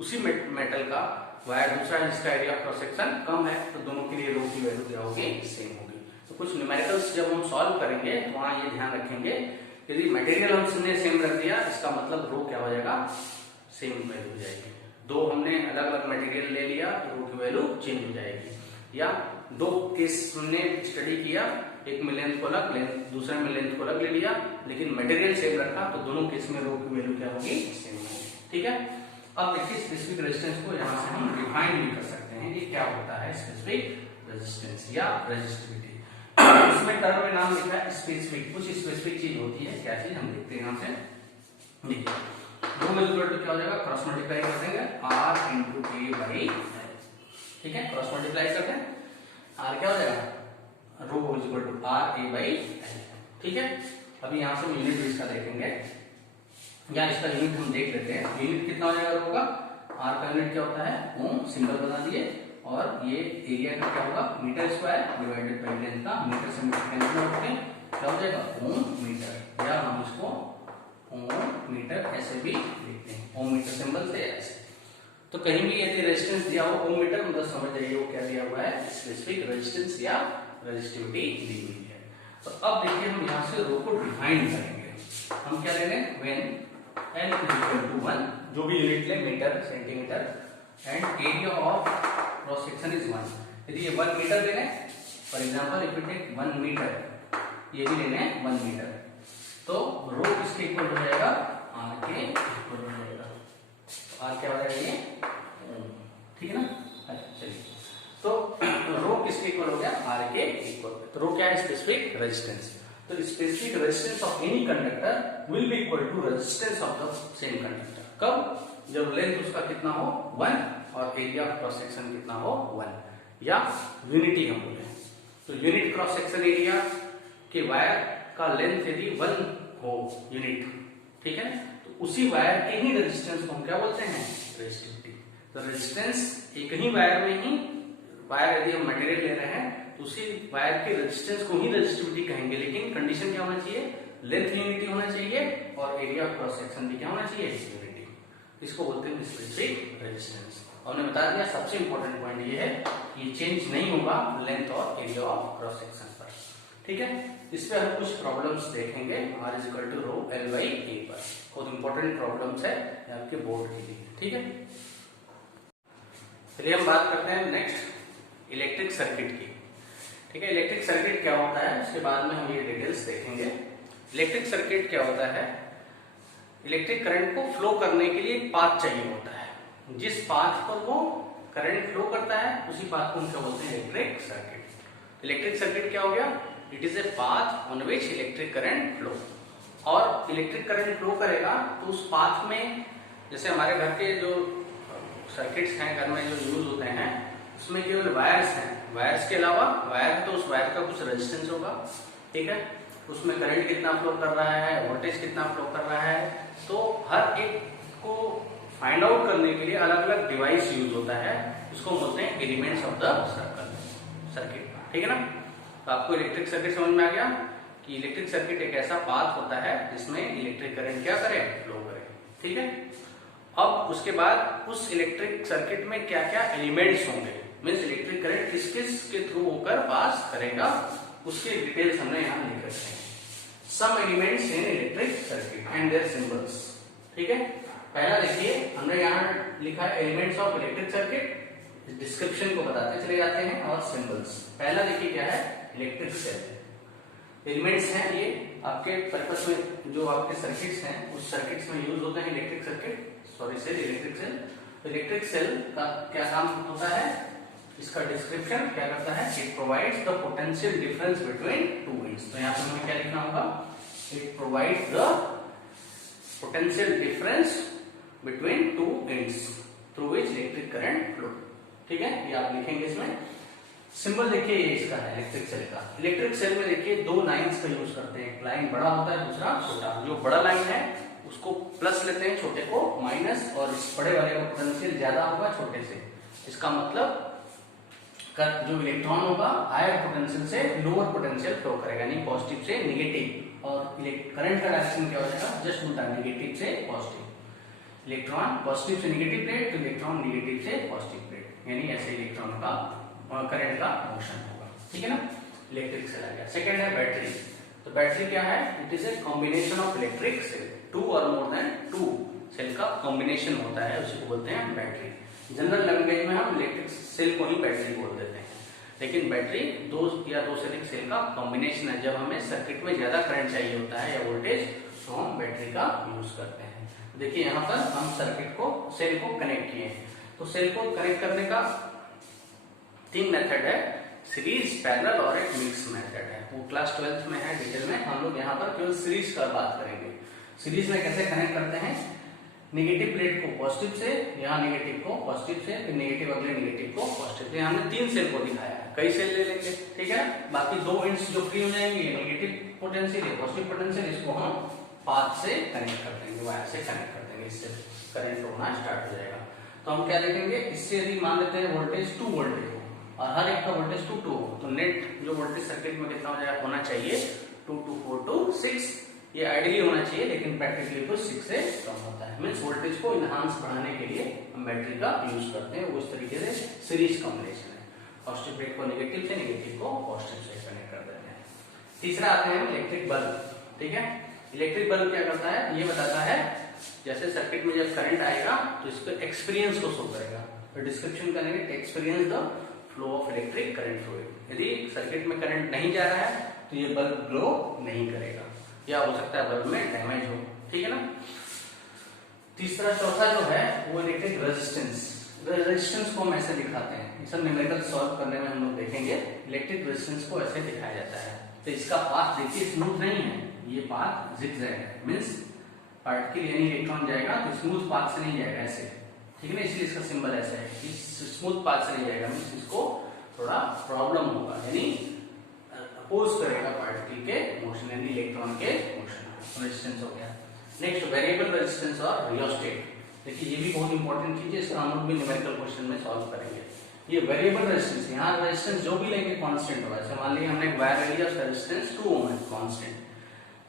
उसी मेटल का वायर दूसरा है जिसका एरिया ऑफ क्रॉस सेक्शन कम है, तो दोनों के लिए रो की वैल्यू क्या होगी, सेम होगी। तो कुछ न्यूमेरिकल्स जब हम सॉल्व करेंगे तो वहां ये ध्यान रखेंगे, यदि मटेरियल हमने सेम रख दिया, इसका मतलब रो क्या हो जाएगा, सेम वैल्यू हो जाएगी। दो हमने अलग अलग मटेरियल ले लिया तो रो की वैल्यू चेंज हो जाएगी। या दो केस हमने स्टडी किया, एक में लेंथ को अलग, दूसरे में लेंथ को अलग ले लिया, लेकिन मटेरियल सेम रखा, तो दोनों केस में रो की वैल्यू क्या होगी, सेम होगी। ठीक है, अब देखिए स्पेसिफिक रेजिस्टेंस को यहाँ से हम डिफाइन भी कर सकते हैं, ये क्या होता है स्पेसिफिक रेजिस्टेंस या रेजिस्टिविटी। इसमें टर्म में नाम लिखा है स्पेसिफिक, कुछ स्पेसिफिक चीज होती है, क्या चीज हम देखते हैं यहाँ से। देखिए रो में क्या हो जाएगा, क्रॉस मल्टीप्लाई कर देंगे R इंटू ए बाई, ठीक है, क्रॉस मल्टीप्लाई करते हैं, R क्या हो जाएगा, rho is equal to R A by L। ठीक है, अभी यहाँ से हम यूनिट भी इसका देखेंगे, या इसका यूनिट हम देख लेते हैं। यूनिट कितना हो जाएगा रो का, R का यूनिट क्या होता है, ओम, सिंबल बना दिए, और ये एरिया का क्या होगा, metre square divided by length का, मीटर से मीटर कैंसिल आउट करें, क्या हो जाएगा, ओम मीटर, या हम इसको ओम मीटर ऐसे भी लिखते हैं, ओम मीटर सिंबल से ऐसे। तो कहीं भी यदि रेजिस्टेंस दिया हो ओम मीटर, मतलब समझ जाइए वो क्या दिया हुआ है, स्पेसिफिक रेजिस्टेंस या रेजिस्टिविटी दी हुई है। तो अब देखिए हम यहाँ से रो को डिफाइन करेंगे, हम क्या ले रहे हैं, when L is equal to 1, जो भी यूनिट ले, metre, centimetre, and area of cross section is 1। यदि ये 1 मीटर ले लें, for example if you take 1 metre, ये भी लेने हैं 1 मीटर, तो रो किसके इक्वल हो जाएगा, R के इक्वल हो जाएगा। तो R क्या हो जाएगा, ये ठीक है ना। अच्छा चलिए, तो रो किसके इक्वल हो गया, R के इक्वल। तो रो क्या है, स्पेसिफिक रेजिस्टेंस। तो specific resistance of any conductor will be equal to resistance of the same conductor. कब, जब लेंथ उसका कितना हो 1 और एरिया ऑफ क्रॉस सेक्शन कितना हो 1, या यूनिटी हम बोले, तो यूनिट क्रॉस सेक्शन एरिया के वायर का लेंथ यदि 1 हो यूनिट, ठीक है, तो उसी वायर के ही रेजिस्टेंस को हम क्या बोलते हैं, रेजिस्टिविटी। तो रेजिस्टेंस एक ही वायर में ही, वायर यदि हम मटेरियल ले रहे हैं तो उसी वायर के रेजिस्टेंस को ही रेजिस्टिविटी कहेंगे, लेकिन कंडीशन क्या होना चाहिए, लेंथ यूनिटी होना चाहिए और एरिया ऑफ क्रॉस सेक्शन भी क्या होना चाहिए, यूनिटी। इसको बोलते हैं स्पेसिफिक रेजिस्टेंस। और मैंने बता दिया सबसे इंपॉर्टेंट पॉइंट ये है कि चेंज नहीं होगा लेंथ और एरिया ऑफ क्रॉस सेक्शन पर। ठीक है, इस पे हम कुछ प्रॉब्लम्स देखेंगे, R is equal to rho L by A पर। बहुत इंपॉर्टेंट प्रॉब्लम्स है आपके बोर्ड के लिए। ठीक है, चलिए हम बात करते हैं नेक्स्ट इलेक्ट्रिक सर्किट की। ठीक है, इलेक्ट्रिक सर्किट क्या होता है, उसके बाद में हम ये डिटेल्स देखेंगे। इलेक्ट्रिक सर्किट क्या होता है, इलेक्ट्रिक करंट को फ्लो करने के लिए एक पाथ चाहिए होता है, जिस पाथ पर वो करंट फ्लो करता है उसी पाथ को हम क्या बोलते हैं, इलेक्ट्रिक सर्किट। इलेक्ट्रिक सर्किट क्या हो गया, it is a path on which electric current flow. और इलेक्ट्रिक करंट फ्लो करेगा तो उस पाथ में, जैसे हमारे घर के जो सर्किट्स हैं, घर में जो यूज होते हैं, उसमें केवल वायर्स हैं, वायर्स के अलावा वायर, तो उस वायर का कुछ रेजिस्टेंस होगा, ठीक है, उसमें करंट कितना फ्लो कर रहा है, वोल्टेज कितना फ्लो कर रहा है, तो हर एक को फाइंड आउट करने के लिए अलग अलग डिवाइस यूज होता है, उसको बोलते हैं एलिमेंट्स ऑफ द सर्किट। ठीक है ना, तो आपको इलेक्ट्रिक सर्किट समझ में आ गया कि इलेक्ट्रिक सर्किट एक ऐसा पाथ होता है जिसमें इलेक्ट्रिक करंट क्या करे, फ्लो करे। ठीक है, अब उसके बाद उस इलेक्ट्रिक सर्किट में क्या क्या एलिमेंट्स होंगे, मीन्स इलेक्ट्रिक करंट किस किस के थ्रू होकर पास करेगा, उसके डिटेल्स हमने यहाँ लिख रखे हैं। Some elements in electric circuit and their symbols. ठीक है, पहला देखिए हमने यहाँ लिखा है elements of electric circuit, description को बताते चले जाते हैं, और सिंबल्स। पहला देखिए क्या है, इलेक्ट्रिक सेल। एलिमेंट्स हैं ये आपके पर्पस में, जो आपके सर्किट्स हैं उस सर्किट्स में यूज होते हैं electric circuit, sorry cell, electric cell. Electric cell का क्या काम होता है, इसका डिस्क्रिप्शन क्या करता है, it provides the potential difference between two ends. तो यहाँ पे हमें क्या लिखना होगा, it provides the potential difference between two ends through which electric current flow. ठीक है, ये आप लिखेंगे इसमें। सिंबल देखिए ये इसका है इलेक्ट्रिक सेल का। इलेक्ट्रिक सेल में देखिए दो लाइंस का यूज करते हैं, एक लाइन बड़ा होता है, दूसरा छोटा। जो बड़ा लाइन है उसको प्लस लेते हैं, छोटे को माइनस, और इस बड़े वाले का पोटेंशियल ज्यादा होगा छोटे से। इसका मतलब जो इलेक्ट्रॉन होगा हायर पोटेंशियल से लोअर पोटेंशियल फ्लो करेगा, यानी पॉजिटिव से निगेटिव, और करंट का डायरेक्शन क्या हो जाएगा, जस्ट उल्टा, निगेटिव से पॉजिटिव। इलेक्ट्रॉन पॉजिटिव से निगेटिव प्लेट, तो इलेक्ट्रॉन निगेटिव से पॉजिटिव प्लेट, यानी ऐसे इलेक्ट्रॉन का करंट का मोशन होगा। ठीक है ना, इलेक्ट्रिक सेल आ गया। सेकंड है बैटरी। तो बैटरी क्या है, it is a combination of electric cell, two और मोर देन टू सेल का कॉम्बिनेशन होता है, उसी को बोलते हैं बैटरी। जनरल लैंग्वेज में हम इलेक्ट्रिक सेल को ही बैटरी बोल देते हैं। लेकिन बैटरी दो या दो से अधिक सेल का कॉम्बिनेशन है। जब हमें सर्किट में ज्यादा करंट चाहिए होता है या वोल्टेज, तो हम बैटरी का यूज करते हैं। देखिए यहाँ पर हम सर्किट को, सेल को कनेक्ट किए हैं। तो सेल को कनेक्ट करने का 3 मेथड है, सीरीज, पैरेलल और एक मिक्स मेथड है। वो क्लास 12th में है डिटेल में, हम लोग यहाँ पर केवल सीरीज का बात करेंगे। सीरीज में कैसे कनेक्ट करते हैं, नेगेटिव प्लेट को पॉजिटिव से, यहाँ नेगेटिव को पॉजिटिव से, फिर नेगेटिव अगले नेगेटिव को पॉजिटिव से। हमने 3 सेल को दिखाया है, कई सेल ले लेंगे, ठीक है। बाकी 2 एंड्स जो फ्री हो जाएंगे, नेगेटिव पोटेंशियल, पॉजिटिव पोटेंशियल, इसको हम पाथ से कनेक्ट कर देंगे, वायर से कनेक्ट कर देंगे, इससे करंट होना स्टार्ट हो जाएगा। तो हम क्या देखेंगे, इससे यदि मान लेते हैं वोल्टेज 2 वोल्ट हो और हर एक का वोल्टेज 2 हो, तो नेट जो वोल्टेज सर्किट में कितना हो जाएगा, होना चाहिए 2 to 4 to 6। ये आइडियली होना चाहिए, लेकिन प्रैक्टिकली तो 6 से कम होता है। मींस वोल्टेज को इनहांस बढ़ाने के लिए हम बैटरी का यूज करते हैं। वो इस तरीके से सीरीज कॉम्बिनेशन है, पॉजिटिव प्लेट को नेगेटिव से, नेगेटिव को पॉजिटिव से कनेक्ट कर देते हैं। तीसरा आते हैं इलेक्ट्रिक बल्ब, ठीक है। इलेक्ट्रिक बल्ब क्या करता है, ये बताता है जैसे सर्किट में जब करंट आएगा तो इसको एक्सपीरियंस को शो करेगा। तो डिस्क्रिप्शन करेंगे, experience the flow of electric current through it. यदि सर्किट में करंट नहीं जा रहा है तो ये बल्ब ग्लो नहीं करेगा, या हो सकता है बल्ब में डैमेज हो, ठीक है ना। तीसरा, चौथा जो है वो इलेक्ट्रिक रेजिस्टेंस। रेजिस्टेंस को हम ऐसे दिखाते हैं, ये सब न्यूमेरिकल सॉल्व करने में हम लोग देखेंगे। इलेक्ट्रिक रेजिस्टेंस को ऐसे दिखाया जाता है। तो इसका पाथ देखिए स्मूथ नहीं है, ये पाथ जिगजैग है। मींस पार्टिकल यानी इलेक्ट्रॉन जाएगा तो स्मूथ पाथ से नहीं जाएगा ऐसे, ठीक है ना। इसलिए इसका सिंबल ऐसा है कि स्मूथ पाथ से नहीं जाएगा, मींस इसको थोड़ा प्रॉब्लम होगा, यानी अपोज करेगा पार्टिकल के मोशन, यानी इलेक्ट्रॉन के मोशन। रेजिस्टेंस हो गया। नेक्स्ट, वेरिएबल रेजिस्टेंस और रियोस्टेट। देखिए ये भी बहुत इंपॉर्टेंट चीज है, इसका हम लोग भी न्यूमेरिकल क्वेश्चन में सॉल्व करेंगे। ये वेरिएबल रेजिस्टेंस, यहाँ रेजिस्टेंस जो भी लेंगे कांस्टेंट होगा। जैसे मान लीजिए हमने एक वायर ले लिया, उसका रेजिस्टेंस 2 ओम है, कांस्टेंट,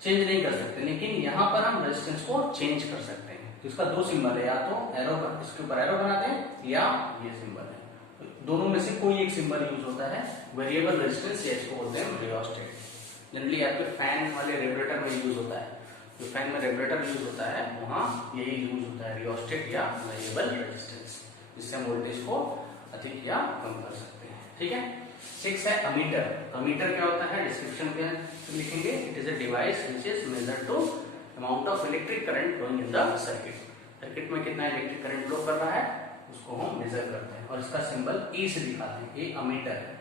चेंज नहीं कर सकते। लेकिन यहाँ पर हम रेजिस्टेंस को चेंज कर सकते हैं। तो इसका 2 सिंबल है, या तो एरो, इसके ऊपर एरो बनाते हैं, या ये सिंबल है। तो दोनों में से कोई एक सिंबल यूज होता है, वेरिएबल रेजिस्टेंस, या इसको बोलते हैं रियोस्टेट। जनरली आपके फैन वाले रेगुलेटर में यूज होता है, जो फैन में रेगुलेटर यूज होता है वहां यही यूज होता है, रियोस्टेट या वेरिएबल रेजिस्टेंस, जिससे हम वोल्टेज को अधिक या कम कर सकते हैं, ठीक है। 6 है अमीटर। अमीटर क्या होता है, डिस्क्रिप्शन में लिखेंगे, it is a device which is measure to amount of electric current flowing in the circuit. Circuit में कितना इलेक्ट्रिक करंट फ्लो कर रहा है उसको हम मेजर करते हैं, और इसका सिंबल ई से दिखाते हैं, ये अमीटर है।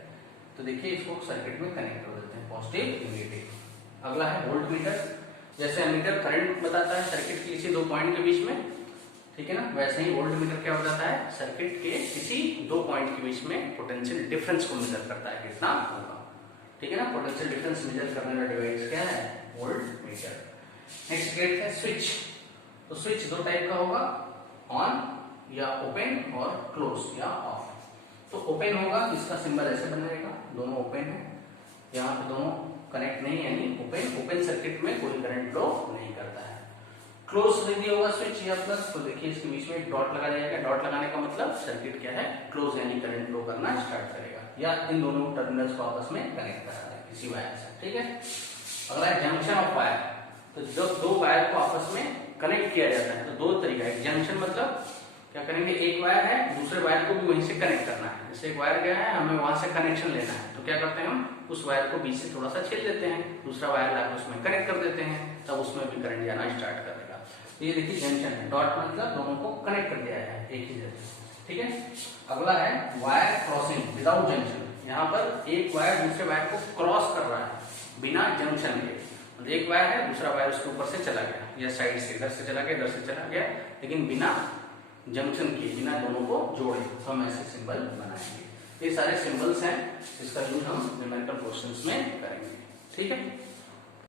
तो देखिए इसको सर्किट में कनेक्ट कर देते हैं, पॉजिटिव नेगेटिव। अगला है वोल्ट मीटर। जैसे अमीटर करंट बताता है सर्किट के किसी 2 पॉइंट के बीच में, ठीक है ना, वैसे ही वोल्ट मीटर क्या बताता है, सर्किट के किसी 2 पॉइंट के बीच में पोटेंशियल डिफरेंस को मेजर करता है, कितना होगा, ठीक है ना। पोटेंशियल डिफरेंस मेजर करने का डिवाइस क्या है, वोल्ट मीटर। नेक्स्ट गेट है स्विच। तो स्विच 2 टाइप का होगा, ऑन या ओपन और क्लोज या ऑफ। तो ओपन होगा, इसका सिंबल ऐसे बनेगा, दोनों ओपन है, यहाँ पे दोनों कनेक्ट नहीं, यानी ओपन। ओपन सर्किट में कोई करंट फ्लो नहीं करता है। क्लोज यदि होगा स्विच या प्लस, तो देखिए इसके बीच में एक डॉट लगा जाएगा। डॉट लगाने का मतलब सर्किट क्या है, क्लोज, यानी करंट फ्लो करना स्टार्ट करेगा, या इन दोनों टर्मिनल्स को आपस में कनेक्ट करा देगा किसी वायर से, ठीक है। अगला है जंक्शन ऑफ वायर। तो जब 2 वायर को आपस में कनेक्ट किया जाता है तो 2 तरीका है। जंक्शन मतलब क्या करेंगे, एक वायर है, दूसरे वायर को भी वहीं से कनेक्ट करना है। जैसे एक वायर गया है, हमें वहां से कनेक्शन लेना है, तो क्या करते हैं हम उस वायर को बीच से थोड़ा सा छील देते हैं, दूसरा वायर लाकर उसमें कनेक्ट कर देते हैं, तब उसमें भी करंट जाना स्टार्ट करेगा। तो ये देखिए जंक्शन है, डॉट मतलब दोनों को कनेक्ट कर दिया है एक ही जगह, ठीक है। अगला है वायर क्रॉसिंग विदाउट जंक्शन। यहाँ पर एक वायर दूसरे वायर को क्रॉस कर रहा है बिना जंक्शन के। मतलब एक वायर है, दूसरा वायर उसके ऊपर से चला गया, या साइड से इधर से चला गया, इधर से चला गया, लेकिन बिना जंक्शन किए, बिना दोनों को जोड़े, तो हम ऐसे सिंबल बनाएंगे। ये सारे सिंबल्स हैं, इसका यूज हम न्यूमेरिकल क्वेश्चंस में करेंगे, ठीक है।